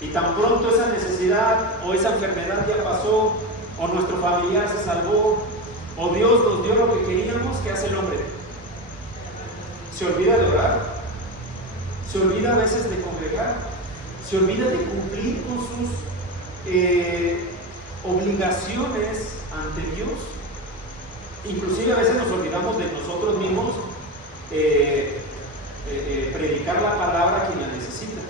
Y tan pronto esa necesidad o esa enfermedad ya pasó, o nuestro familiar se salvó, o Dios nos dio lo que queríamos, ¿qué hace el hombre? Se olvida de orar, se olvida a veces de congregar, se olvida de cumplir con sus obligaciones ante Dios. Inclusive a veces nos olvidamos de nosotros mismos predicar la palabra a quien la necesita.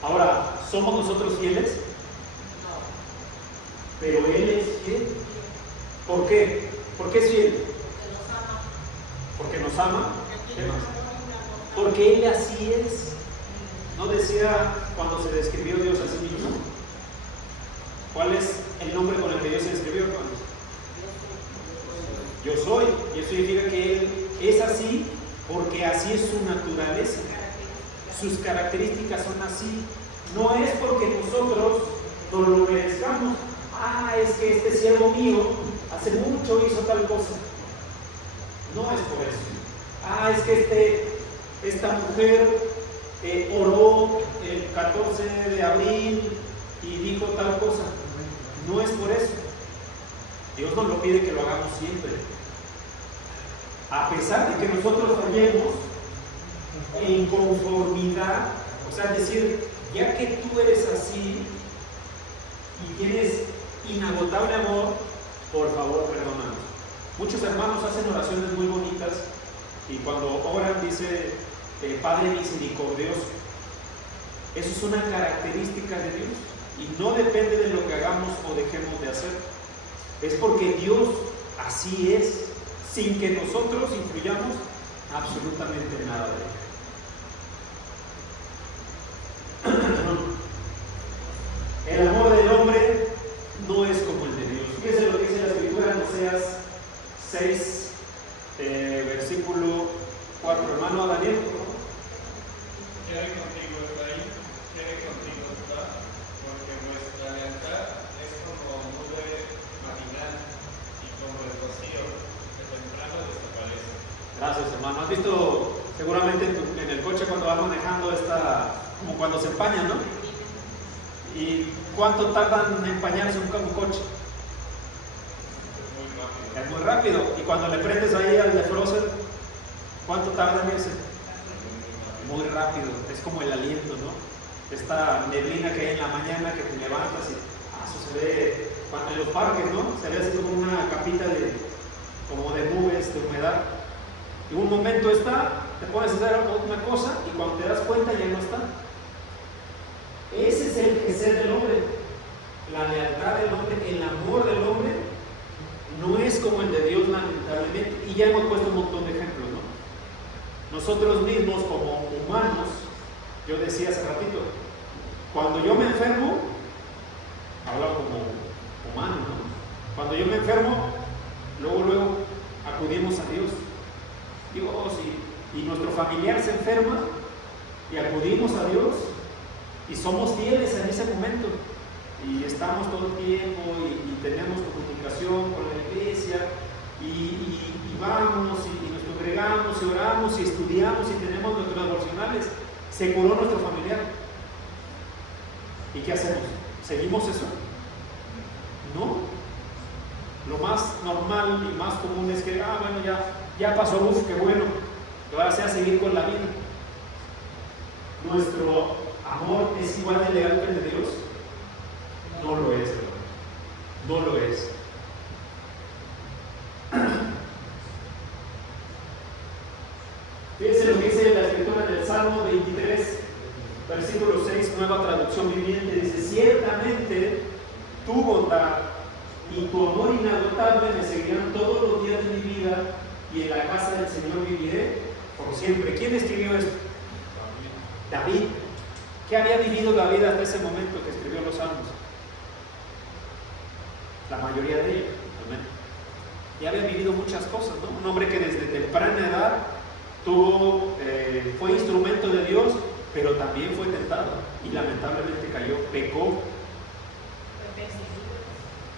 Ahora, ¿somos nosotros fieles? No. Pero Él es fiel. ¿Por qué? ¿Por qué es fiel? Que nos ama. Porque nos ama. ¿Qué más? Porque Él así es. ¿No decía cuando se describió Dios a sí mismo? ¿Cuál es el nombre con el que Dios se describió? Yo soy. Y eso significa que Él es así porque así es su naturaleza. Sus características son así. No es porque nosotros nos lo merezcamos. Ah, es que este siervo mío hace mucho hizo tal cosa. No es por eso. Ah, es que esta mujer oró el 14 de abril y dijo tal cosa. No es por eso. Dios nos lo pide que lo hagamos siempre. A pesar de que nosotros fallemos en conformidad, o sea, decir, ya que tú eres así y tienes inagotable amor, por favor, perdónanos. Muchos hermanos hacen oraciones muy bonitas y cuando oran dice Padre misericordioso. Eso es una característica de Dios y no depende de lo que hagamos o dejemos de hacer. Es porque Dios así es, sin que nosotros influyamos absolutamente nada de él. hermano Daniel, por favor. Quiere contigo Efraín, quiere contigo Judá, porque vuestra lealtad es como nube matinal y como el rocío que temprano desaparece. Gracias, hermano. ¿Has visto seguramente en el coche cuando vas manejando como cuando se empaña, ¿no? ¿Y cuánto tardan en empañarse un coche? Muy rápido. Es muy rápido. Y cuando le prendes ahí al defroster, ¿cuánto tarda en irse? Muy rápido. Es como el aliento, ¿no? Esta neblina que hay en la mañana que te levantas y eso se ve en los parques, ¿no? Se ve así como una capita como de nubes, de humedad. Y un momento te pones a hacer una cosa y cuando te das cuenta ya no está. Ese es el ejercer del hombre, la lealtad del hombre, el amor del hombre no es como el de Dios, lamentablemente, y ya hemos puesto un montón de ejemplos, ¿no? Nosotros mismos como humanos, yo decía hace ratito, cuando yo me enfermo, hablo como humano, ¿no? Cuando yo me enfermo, luego acudimos a Dios, y nuestro familiar se enferma y acudimos a Dios y somos fieles en ese momento y estamos todo el tiempo y tenemos comunicación con la iglesia y vamos y nos congregamos y oramos y estudiamos y tenemos nuestros devocionales. Se curó nuestro familiar. ¿Y qué hacemos? ¿Seguimos eso? No. Lo más normal y más común es que, bueno, ya pasó, qué bueno, que ahora sea seguir con la vida. ¿Nuestro amor es igual de leal que el de Dios? No lo es, no lo es. Fíjense lo que dice la escritura del Salmo 23, versículo 6, nueva traducción viviente, dice: ciertamente tu bondad y tu amor inagotable me seguirán todos los días de mi vida, y en la casa del Señor viviré por siempre. ¿Quién escribió esto? David. ¿Qué había vivido David hasta ese momento que escribió los Salmos? La mayoría de ellos. Amén. Y había vivido muchas cosas, ¿no? Un hombre que desde temprana edad fue instrumento de Dios, pero también fue tentado y lamentablemente cayó, pecó,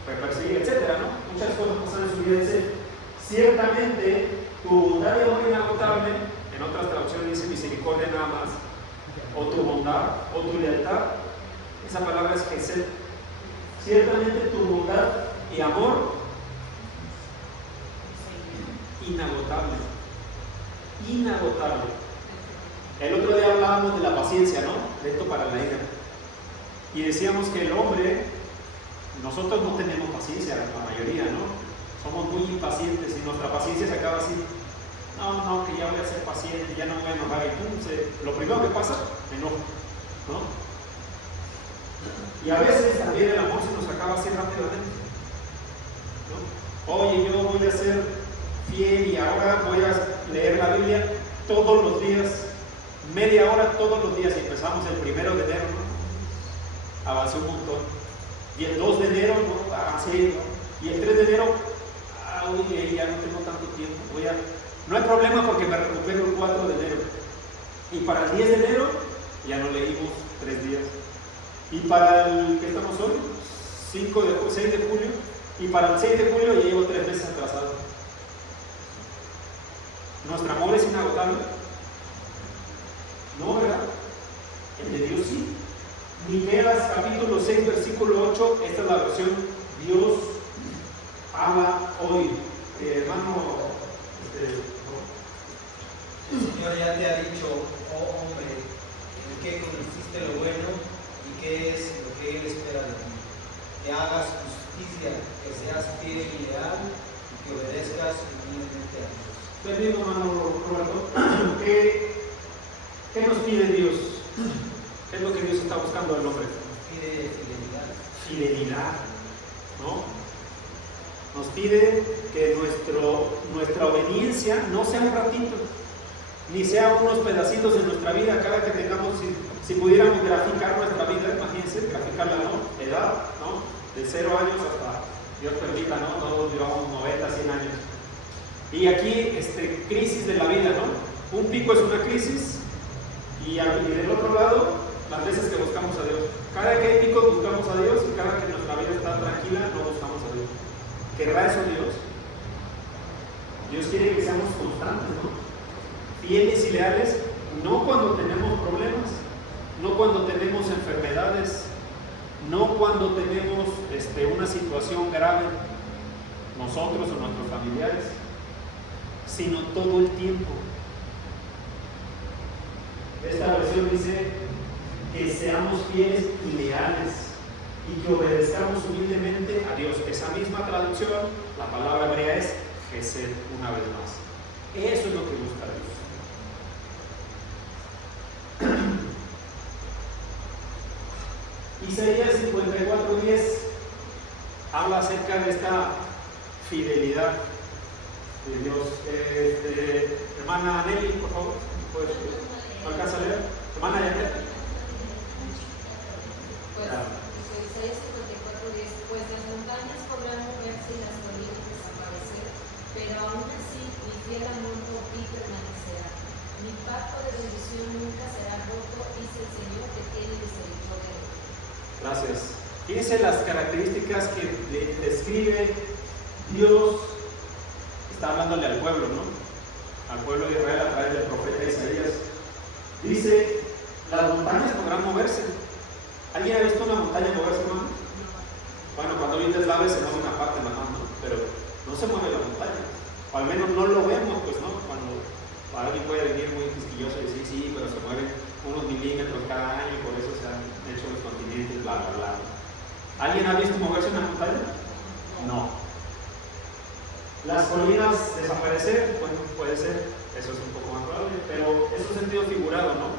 fue perseguido, etcétera, ¿no? Muchas cosas pasaron en su vida. Dice: ciertamente tu bondad y amor inagotable, en otras traducciones dice misericordia nada más, o tu bondad, o tu lealtad, esa palabra es gesed. Ciertamente tu bondad y amor inagotable. Inagotable. El otro día hablábamos de la paciencia, ¿no? Lento para la ira. Y decíamos que el hombre, nosotros no tenemos paciencia, la mayoría, ¿no? Somos muy impacientes y nuestra paciencia se acaba así. No, que ya voy a ser paciente, ya no me voy a enojar. Y pum, lo primero que pasa, me enojo, ¿no? Y a veces también el amor se nos acaba así rápidamente, ¿no? Oye, yo voy a ser fiel y ahora voy a leer la Biblia todos los días, media hora todos los días, y empezamos el 1 de enero, ¿no? Avancé un montón. Y el 2 de enero, ¿no? Avancé, ¿no? Y el 3 de enero, oye, ya no tengo tanto tiempo, no hay problema porque me recupero el 4 de enero. Y para el 10 de enero, ya no leímos 3 días. Y para el que estamos hoy, 6 de julio, y para el 6 de julio ya llevo 3 meses atrasado. ¿Nuestro amor es inagotable? No, ¿verdad? El de Dios sí. Miqueas capítulo 6, versículo 8, esta es la versión Dios habla hoy. Hermano, el Señor ya te ha dicho, oh hombre, en qué consiste lo bueno y qué es lo que Él espera de ti. Que hagas justicia, que seas fiel y leal y que obedezcas humildemente a Dios. Usted mismo, hermano Roberto, ¿qué nos pide Dios? ¿Qué es lo que Dios está buscando del hombre? Nos pide fidelidad. Fidelidad, ¿no? Nos pide que nuestra obediencia no sea un ratito, ni sea unos pedacitos de nuestra vida. Cada que tengamos, si pudiéramos graficar nuestra vida, imagínense, graficarla, ¿no? Edad, ¿no? De 0 años hasta, Dios permita, ¿no? Todos llevamos 90, 100 años. Y aquí, crisis de la vida, ¿no? Un pico es una crisis y del otro lado, las veces que buscamos a Dios. Cada que hay picos buscamos a Dios y cada que nuestra vida está tranquila no buscamos a Dios. ¿Querrá eso Dios? Dios quiere que seamos constantes, ¿no? Fieles y leales, no cuando tenemos problemas, no cuando tenemos enfermedades, no cuando tenemos una situación grave, nosotros o nuestros familiares, sino todo el tiempo. Esta versión dice que seamos fieles y leales y que obedezcamos humildemente a Dios. Esa misma traducción, la palabra hebrea es Gesed, una vez más. Eso es lo que busca Dios. Isaías 54:10 habla acerca de esta fidelidad de Dios. Hermana Nelly, por favor, ¿puedes? ¿Alcanza a leer? Hermana Yanet. Isaías 54:10, pues las montañas podrán moverse y las colinas desaparecer, pero aún así mi fiel amor por ti permanecerá. Mi pacto de bendición nunca será roto, dice el Señor que tiene misericordia de ti. Gracias. Fíjense las características que describe Dios. Está hablándole al pueblo, ¿no? Al pueblo de Israel a través del profeta Isaías. Dice, las montañas podrán moverse. ¿Alguien ha visto una montaña moverse, hermano? Bueno, cuando hay un deslave se mueve una parte nada más, ¿no? Pero no se mueve la montaña. O al menos no lo vemos, pues, ¿no? Cuando alguien puede venir muy quisquilloso y decir, sí, pero se mueven unos milímetros cada año y por eso se han hecho los continentes, bla, bla, bla. ¿Alguien ha visto moverse una montaña? No. Las colinas desaparecer, bueno, puede ser, eso es un poco más probable, pero es un sentido figurado, ¿no?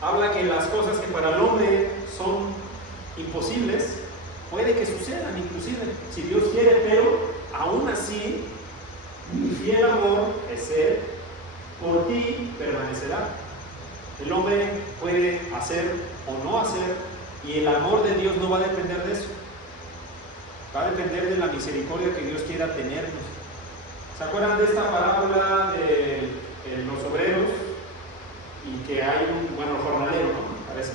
Habla que las cosas que para el hombre son imposibles, puede que sucedan inclusive, si Dios quiere, pero aún así, mi fiel amor es Él, por ti permanecerá. El hombre puede hacer o no hacer, y el amor de Dios no va a depender de eso. Va a depender de la misericordia que Dios quiera tenernos. ¿Se acuerdan de esta parábola de los obreros? Y que hay un, jornalero, ¿no? Parece.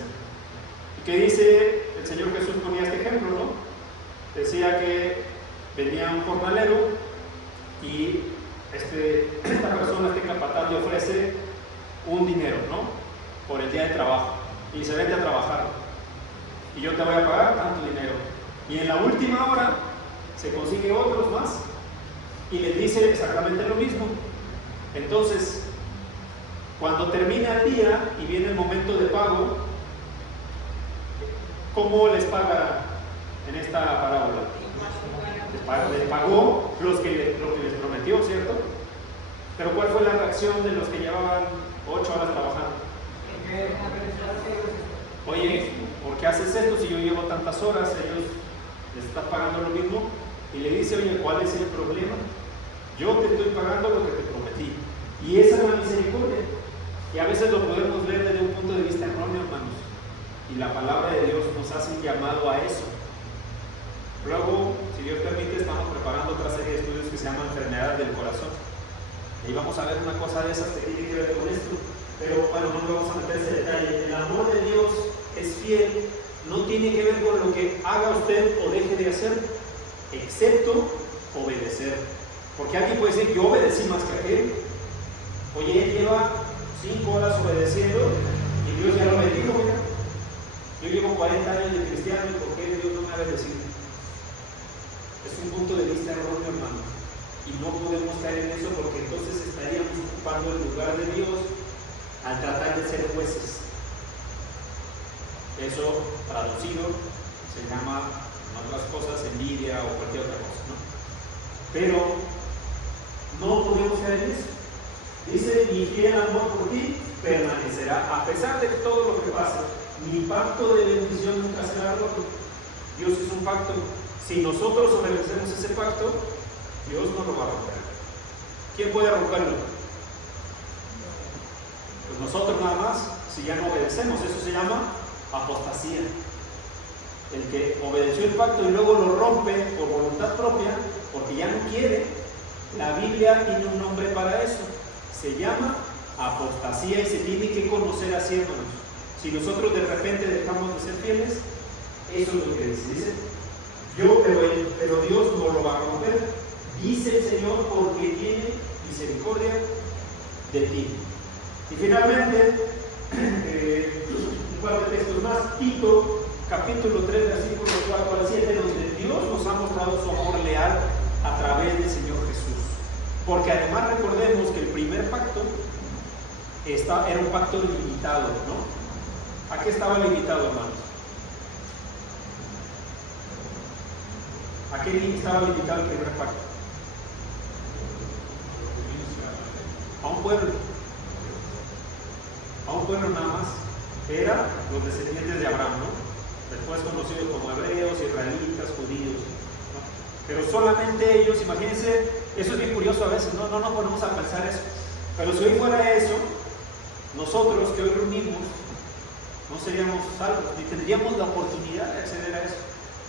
Y que dice, el Señor Jesús ponía este ejemplo, ¿no? Decía que venía un jornalero y esta persona, este capataz, le ofrece un dinero, ¿no? Por el día de trabajo. Y dice, vete a trabajar. Y yo te voy a pagar tanto dinero. Y en la última hora se consigue otros más y les dice exactamente lo mismo. Entonces, cuando termina el día y viene el momento de pago, ¿cómo les paga en esta parábola? Les pagó lo que les prometió, ¿cierto? Pero ¿cuál fue la reacción de los que llevaban 8 horas trabajando? Oye, ¿por qué haces esto si yo llevo tantas horas? Ellos les están pagando lo mismo. Y le dice, oye, ¿cuál es el problema? Yo te estoy pagando lo que te prometí. Y esa es la misericordia. Y a veces lo podemos ver desde un punto de vista erróneo, hermanos. Y la palabra de Dios nos hace un llamado a eso. Luego, si Dios permite, estamos preparando otra serie de estudios que se llama Enfermedades del Corazón. Y vamos a ver una cosa de esas que tiene que ver con esto. Pero bueno, no vamos a meter ese detalle. El amor de Dios es fiel. No tiene que ver con lo que haga usted o deje de hacer, excepto obedecer. Porque alguien puede decir, yo obedecí más que aquel. Oye, él lleva 5 horas obedeciendo y Dios ya lo bendijo, mira. Yo llevo 40 años de cristiano y ¿por qué Dios no me ha bendecido? Es un punto de vista erróneo, hermano. Y no podemos caer en eso porque entonces estaríamos ocupando el lugar de Dios al tratar de ser jueces. Eso, traducido, se llama, en otras cosas, envidia o cualquier otra cosa, ¿no? Pero no podemos caer en eso. Dice, mi fiel amor por ti permanecerá, a pesar de todo lo que pase. Mi pacto de bendición nunca será roto. Dios es un pacto. Si nosotros obedecemos ese pacto, Dios no lo va a romper. ¿Quién puede romperlo? Pues nosotros nada más, si ya no obedecemos. Eso se llama apostasía. El que obedeció el pacto y luego lo rompe por voluntad propia, porque ya no quiere. La Biblia tiene un nombre para eso. Se llama apostasía y se tiene que conocer haciéndonos. Si nosotros de repente dejamos de ser fieles, eso es lo que dice. Pero Dios no lo va a romper. Dice el Señor, porque tiene misericordia de ti. Y finalmente, un par de textos más, Tito, capítulo 3, versículos 4 al 7, donde Dios nos ha mostrado su amor leal a través del Señor Jesús. Porque además recordemos que el primer pacto era un pacto limitado, ¿no? ¿A qué estaba limitado, hermanos? ¿A qué estaba limitado el primer pacto? A un pueblo. A un pueblo nada más. Era los descendientes de Abraham, ¿no? Después conocidos como hebreos, israelitas, judíos, ¿no? Pero solamente ellos, imagínense, eso es bien curioso a veces, no nos ponemos a pensar eso. Pero si hoy fuera eso, nosotros que hoy reunimos, no seríamos salvos, ni tendríamos la oportunidad de acceder a eso.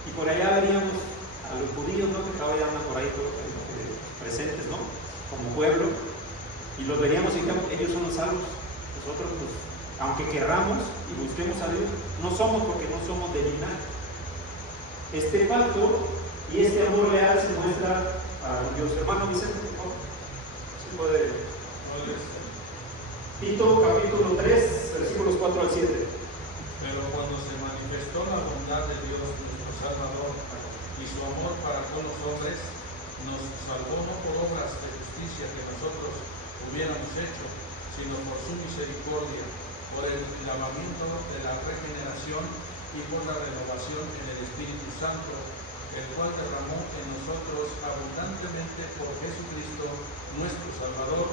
Y por allá veríamos a los judíos, ¿no? Que todavía andan por ahí presentes, ¿no? Como pueblo, y los veríamos y diríamos, ellos son los salvos. Nosotros, pues, aunque querramos y busquemos a Dios, no somos, porque no somos de linaje. Este pacto y este amor real se muestra a Dios. Hermano Vicente, por favor. ¿Se puede? Tito capítulo 3, versículos 4 al 7. Pero cuando se manifestó la bondad de Dios nuestro Salvador y su amor para con los hombres, nos salvó no por obras de justicia que nosotros hubiéramos hecho, sino por su misericordia, por el lavamiento de la regeneración y por la renovación en el Espíritu Santo, el cual derramó en nosotros abundantemente por Jesucristo nuestro Salvador,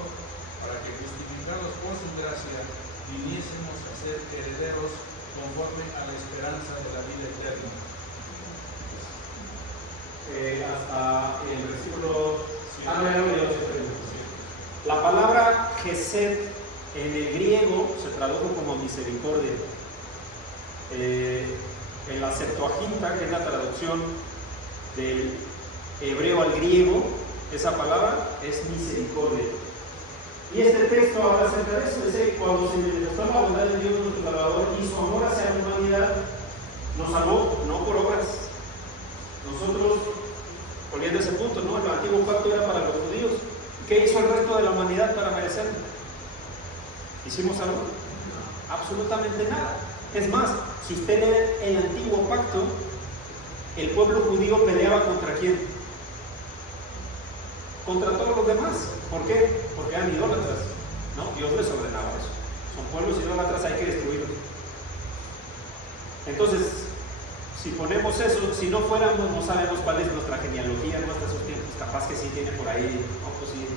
para que justificados por su gracia viniésemos a ser herederos conforme a la esperanza de la vida eterna. Hasta el versículo... La palabra Gesed en el griego se tradujo como misericordia. En la Septuaginta, que es la traducción del hebreo al griego, esa palabra es misericordia. Y este texto habla acerca de eso. Dice: cuando se manifestó la bondad de Dios nuestro Salvador y su amor hacia la humanidad, nos salvó no por obras. Nosotros, volviendo a ese punto, ¿no? El antiguo pacto era para los judíos. ¿Qué hizo el resto de la humanidad para merecerlo? ¿Hicimos algo? Absolutamente nada. Es más, si usted lee el antiguo pacto, el pueblo judío peleaba ¿contra quién? Contra todos los demás. ¿Por qué? Porque eran idólatras, ¿no? Dios les ordenaba eso. Son pueblos idólatras, hay que destruirlos. Entonces, si ponemos eso, si no fuéramos, no sabemos cuál es nuestra genealogía, no hasta esos tiempos, capaz que sí tiene por ahí, no, pues sí,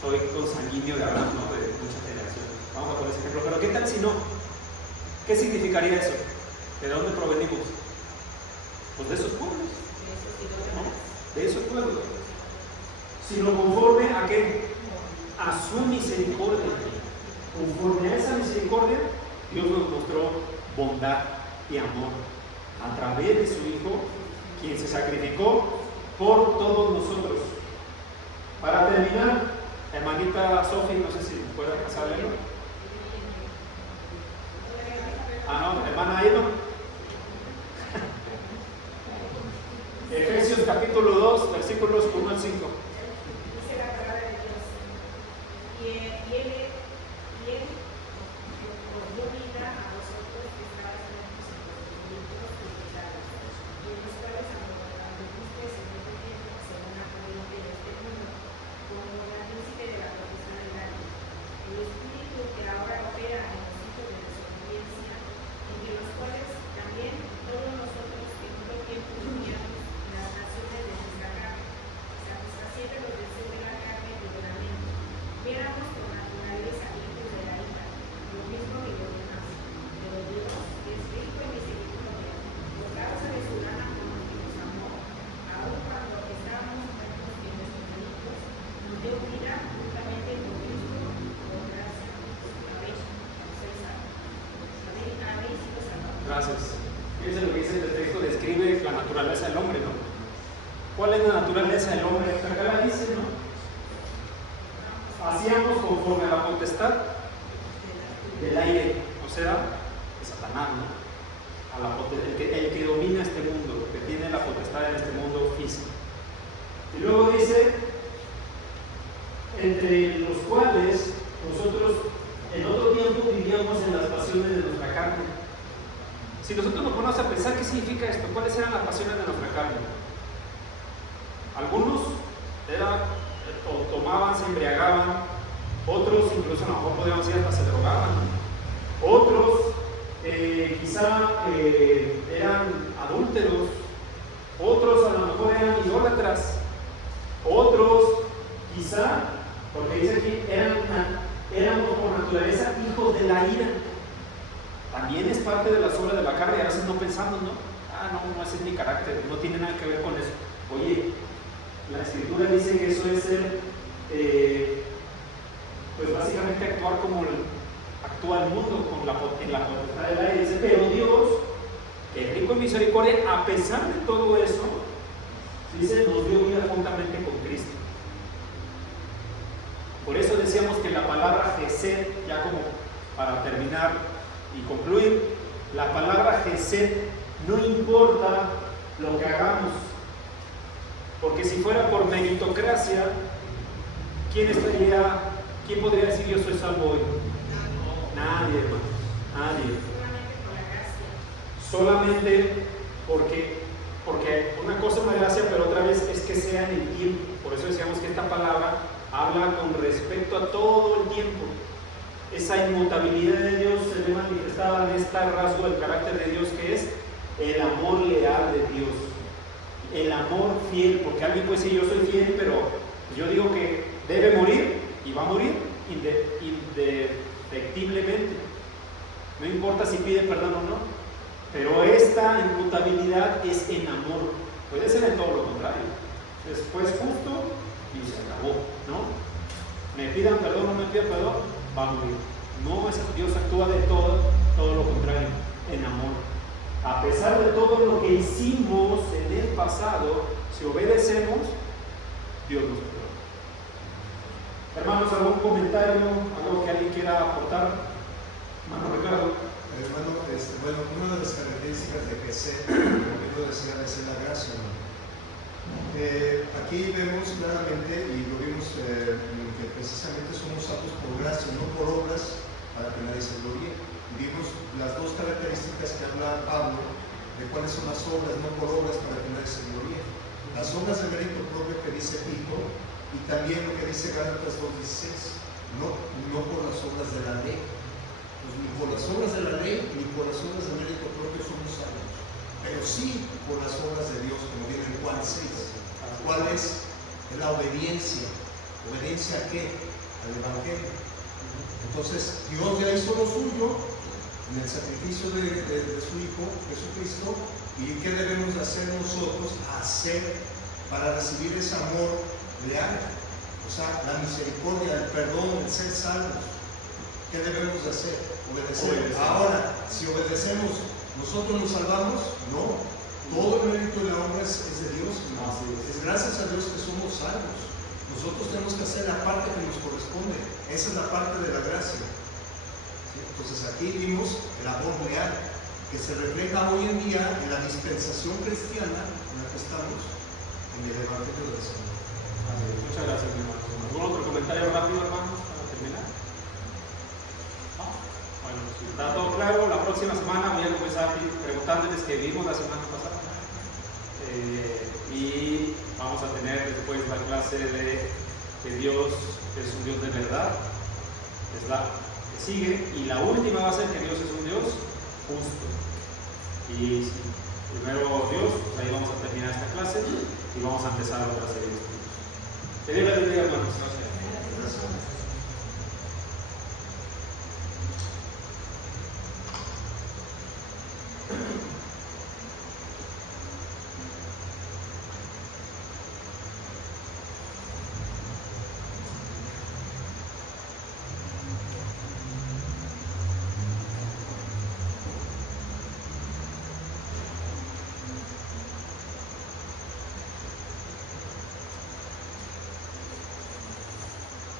soy consanguíneo de Abraham, ¿no? De muchas generaciones. Vamos a poner ese ejemplo. Pero ¿qué tal si no? ¿Qué significaría eso? ¿De dónde provenimos? Pues de esos pueblos, ¿no? De esos pueblos. Sino conforme a qué? A su misericordia. Conforme a esa misericordia, Dios nos mostró bondad y amor a través de su Hijo, quien se sacrificó por todos nosotros. Para terminar, hermanita Sofi, no sé si puede pasar a leerlo. No, hermana Aida. Efesios capítulo 2, versículos 1 al 5. Dice la palabra de Dios. Y él os dio vida a vosotros que estabais muertos en los delitos y pecados, y en los cuales anduvisteis en otro tiempo según la corriente de este mundo, como el príncipe de la potestad del aire, el espíritu que ahora opera en los hijos de desobediencia, entre los cuales también todos nosotros que en otro tiempo vivíamos en las naciones de nuestra carne, satisfaciendo los deseos de la carne y de la mente, éramos por naturaleza hijos de la ira, lo mismo que los demás. Pero Dios, que es rico en misericordia, por causa de su gran amor que nos amó, aun cuando estábamos muertos en nuestros delitos, nos dio vida juntamente con Cristo, por gracia habéis sido salvados. Gracias. Fíjense lo que dice el texto, describe la naturaleza del hombre, ¿no? ¿Cuál es la naturaleza del hombre? Acá la dice, ¿no? hacíamos conforme a la potestad del aire, o sea, de Satanás, ¿no? El que domina este mundo, que tiene la potestad en este mundo físico. Y luego dice, entre los cuales nosotros en otro tiempo vivíamos en las pasiones de nuestra carne. Si nosotros nos ponemos a pensar qué significa esto, cuáles eran las pasiones de nuestra carne. Algunos o tomaban, se embriagaban, otros incluso a lo mejor podríamos decir hasta se drogaban, otros quizá eran adúlteros, otros a lo mejor eran idólatras, otros quizá, porque dice aquí, éramos por naturaleza hijos de la ira. También es parte de las obras de la carne, y a veces no pensamos, ¿no? No, ese es mi carácter, no tiene nada que ver con eso. Oye, la Escritura dice que eso es ser, pues básicamente actuar como actúa el mundo, en la potestad del aire. Dice, pero Dios, que es rico en misericordia, a pesar de todo eso, dice, nos dio vida juntamente con Cristo. Por eso decíamos que la palabra Gesed, ya como para terminar y concluir, la palabra Gesed no importa lo que hagamos, porque si fuera por meritocracia, ¿quién podría decir yo soy salvo hoy? Nadie, hermano, nadie. Solamente porque una cosa es una gracia, pero otra vez es que sea en el tiempo. Por eso decíamos que esta palabra habla con respecto a todo el tiempo. Esa inmutabilidad de Dios se ve manifestada en este rasgo del carácter de Dios, que es el amor leal de Dios, el amor fiel, porque alguien puede decir yo soy fiel, pero yo digo que debe morir y va a morir indefectiblemente, no importa si pide perdón o no, pero esta inmutabilidad es en amor. Puede ser en todo lo contrario, después justo y se acabó, ¿no? Me pidan perdón o no me pidan perdón, va a morir. No, Dios actúa de todo lo contrario, en amor. A pesar de todo lo que hicimos en el pasado, si obedecemos, Dios nos perdona. Hermanos, ¿algún comentario? ¿Algo que alguien quiera aportar? Hermano Ricardo. Hermano, una de las características de Gesed, como yo decía, es la gracia, hermano. Aquí vemos claramente, y lo vimos, que precisamente somos salvos por gracia, no por obras, para que nadie se gloríe. Vimos las dos características que habla Pablo, de cuáles son las obras, no por obras, para que nadie se gloríe. Las obras de mérito propio que dice Tito, y también lo que dice Gálatas 2:16, no por las obras de la ley. Pues ni por las obras de la ley, ni por las obras de mérito propio somos salvos, pero sí por las obras de Dios, como viene en Juan 6. ¿Cuál es? La obediencia. ¿Obediencia a qué? Al Evangelio. Entonces, Dios ya hizo lo suyo en el sacrificio de su Hijo, Jesucristo, y ¿qué debemos hacer nosotros? Hacer para recibir ese amor leal, o sea, la misericordia, el perdón, el ser salvos. ¿Qué debemos hacer? Obedecer. Ahora, si obedecemos, ¿nosotros nos salvamos? No. Todo el mérito de la honra es de Dios. Es gracias a Dios que somos salvos. Nosotros tenemos que hacer la parte que nos corresponde. Esa es la parte de la gracia. ¿Sí? Entonces aquí vimos el amor leal, que se refleja hoy en día en la dispensación cristiana en la que estamos, en el Evangelio del Señor. Muchas gracias, mi hermano. ¿Algún otro comentario rápido, hermanos, para terminar? ¿No? Bueno, si está todo claro, la próxima semana voy a comenzar preguntándoles que vimos la semana pasada. Y vamos a tener después la clase de que Dios es un Dios de verdad, es la que sigue, y la última va a ser que Dios es un Dios justo. Y primero Dios, pues ahí vamos a terminar esta clase y vamos a empezar otra serie de estudios. Que Dios les bendiga, hermanos. Gracias.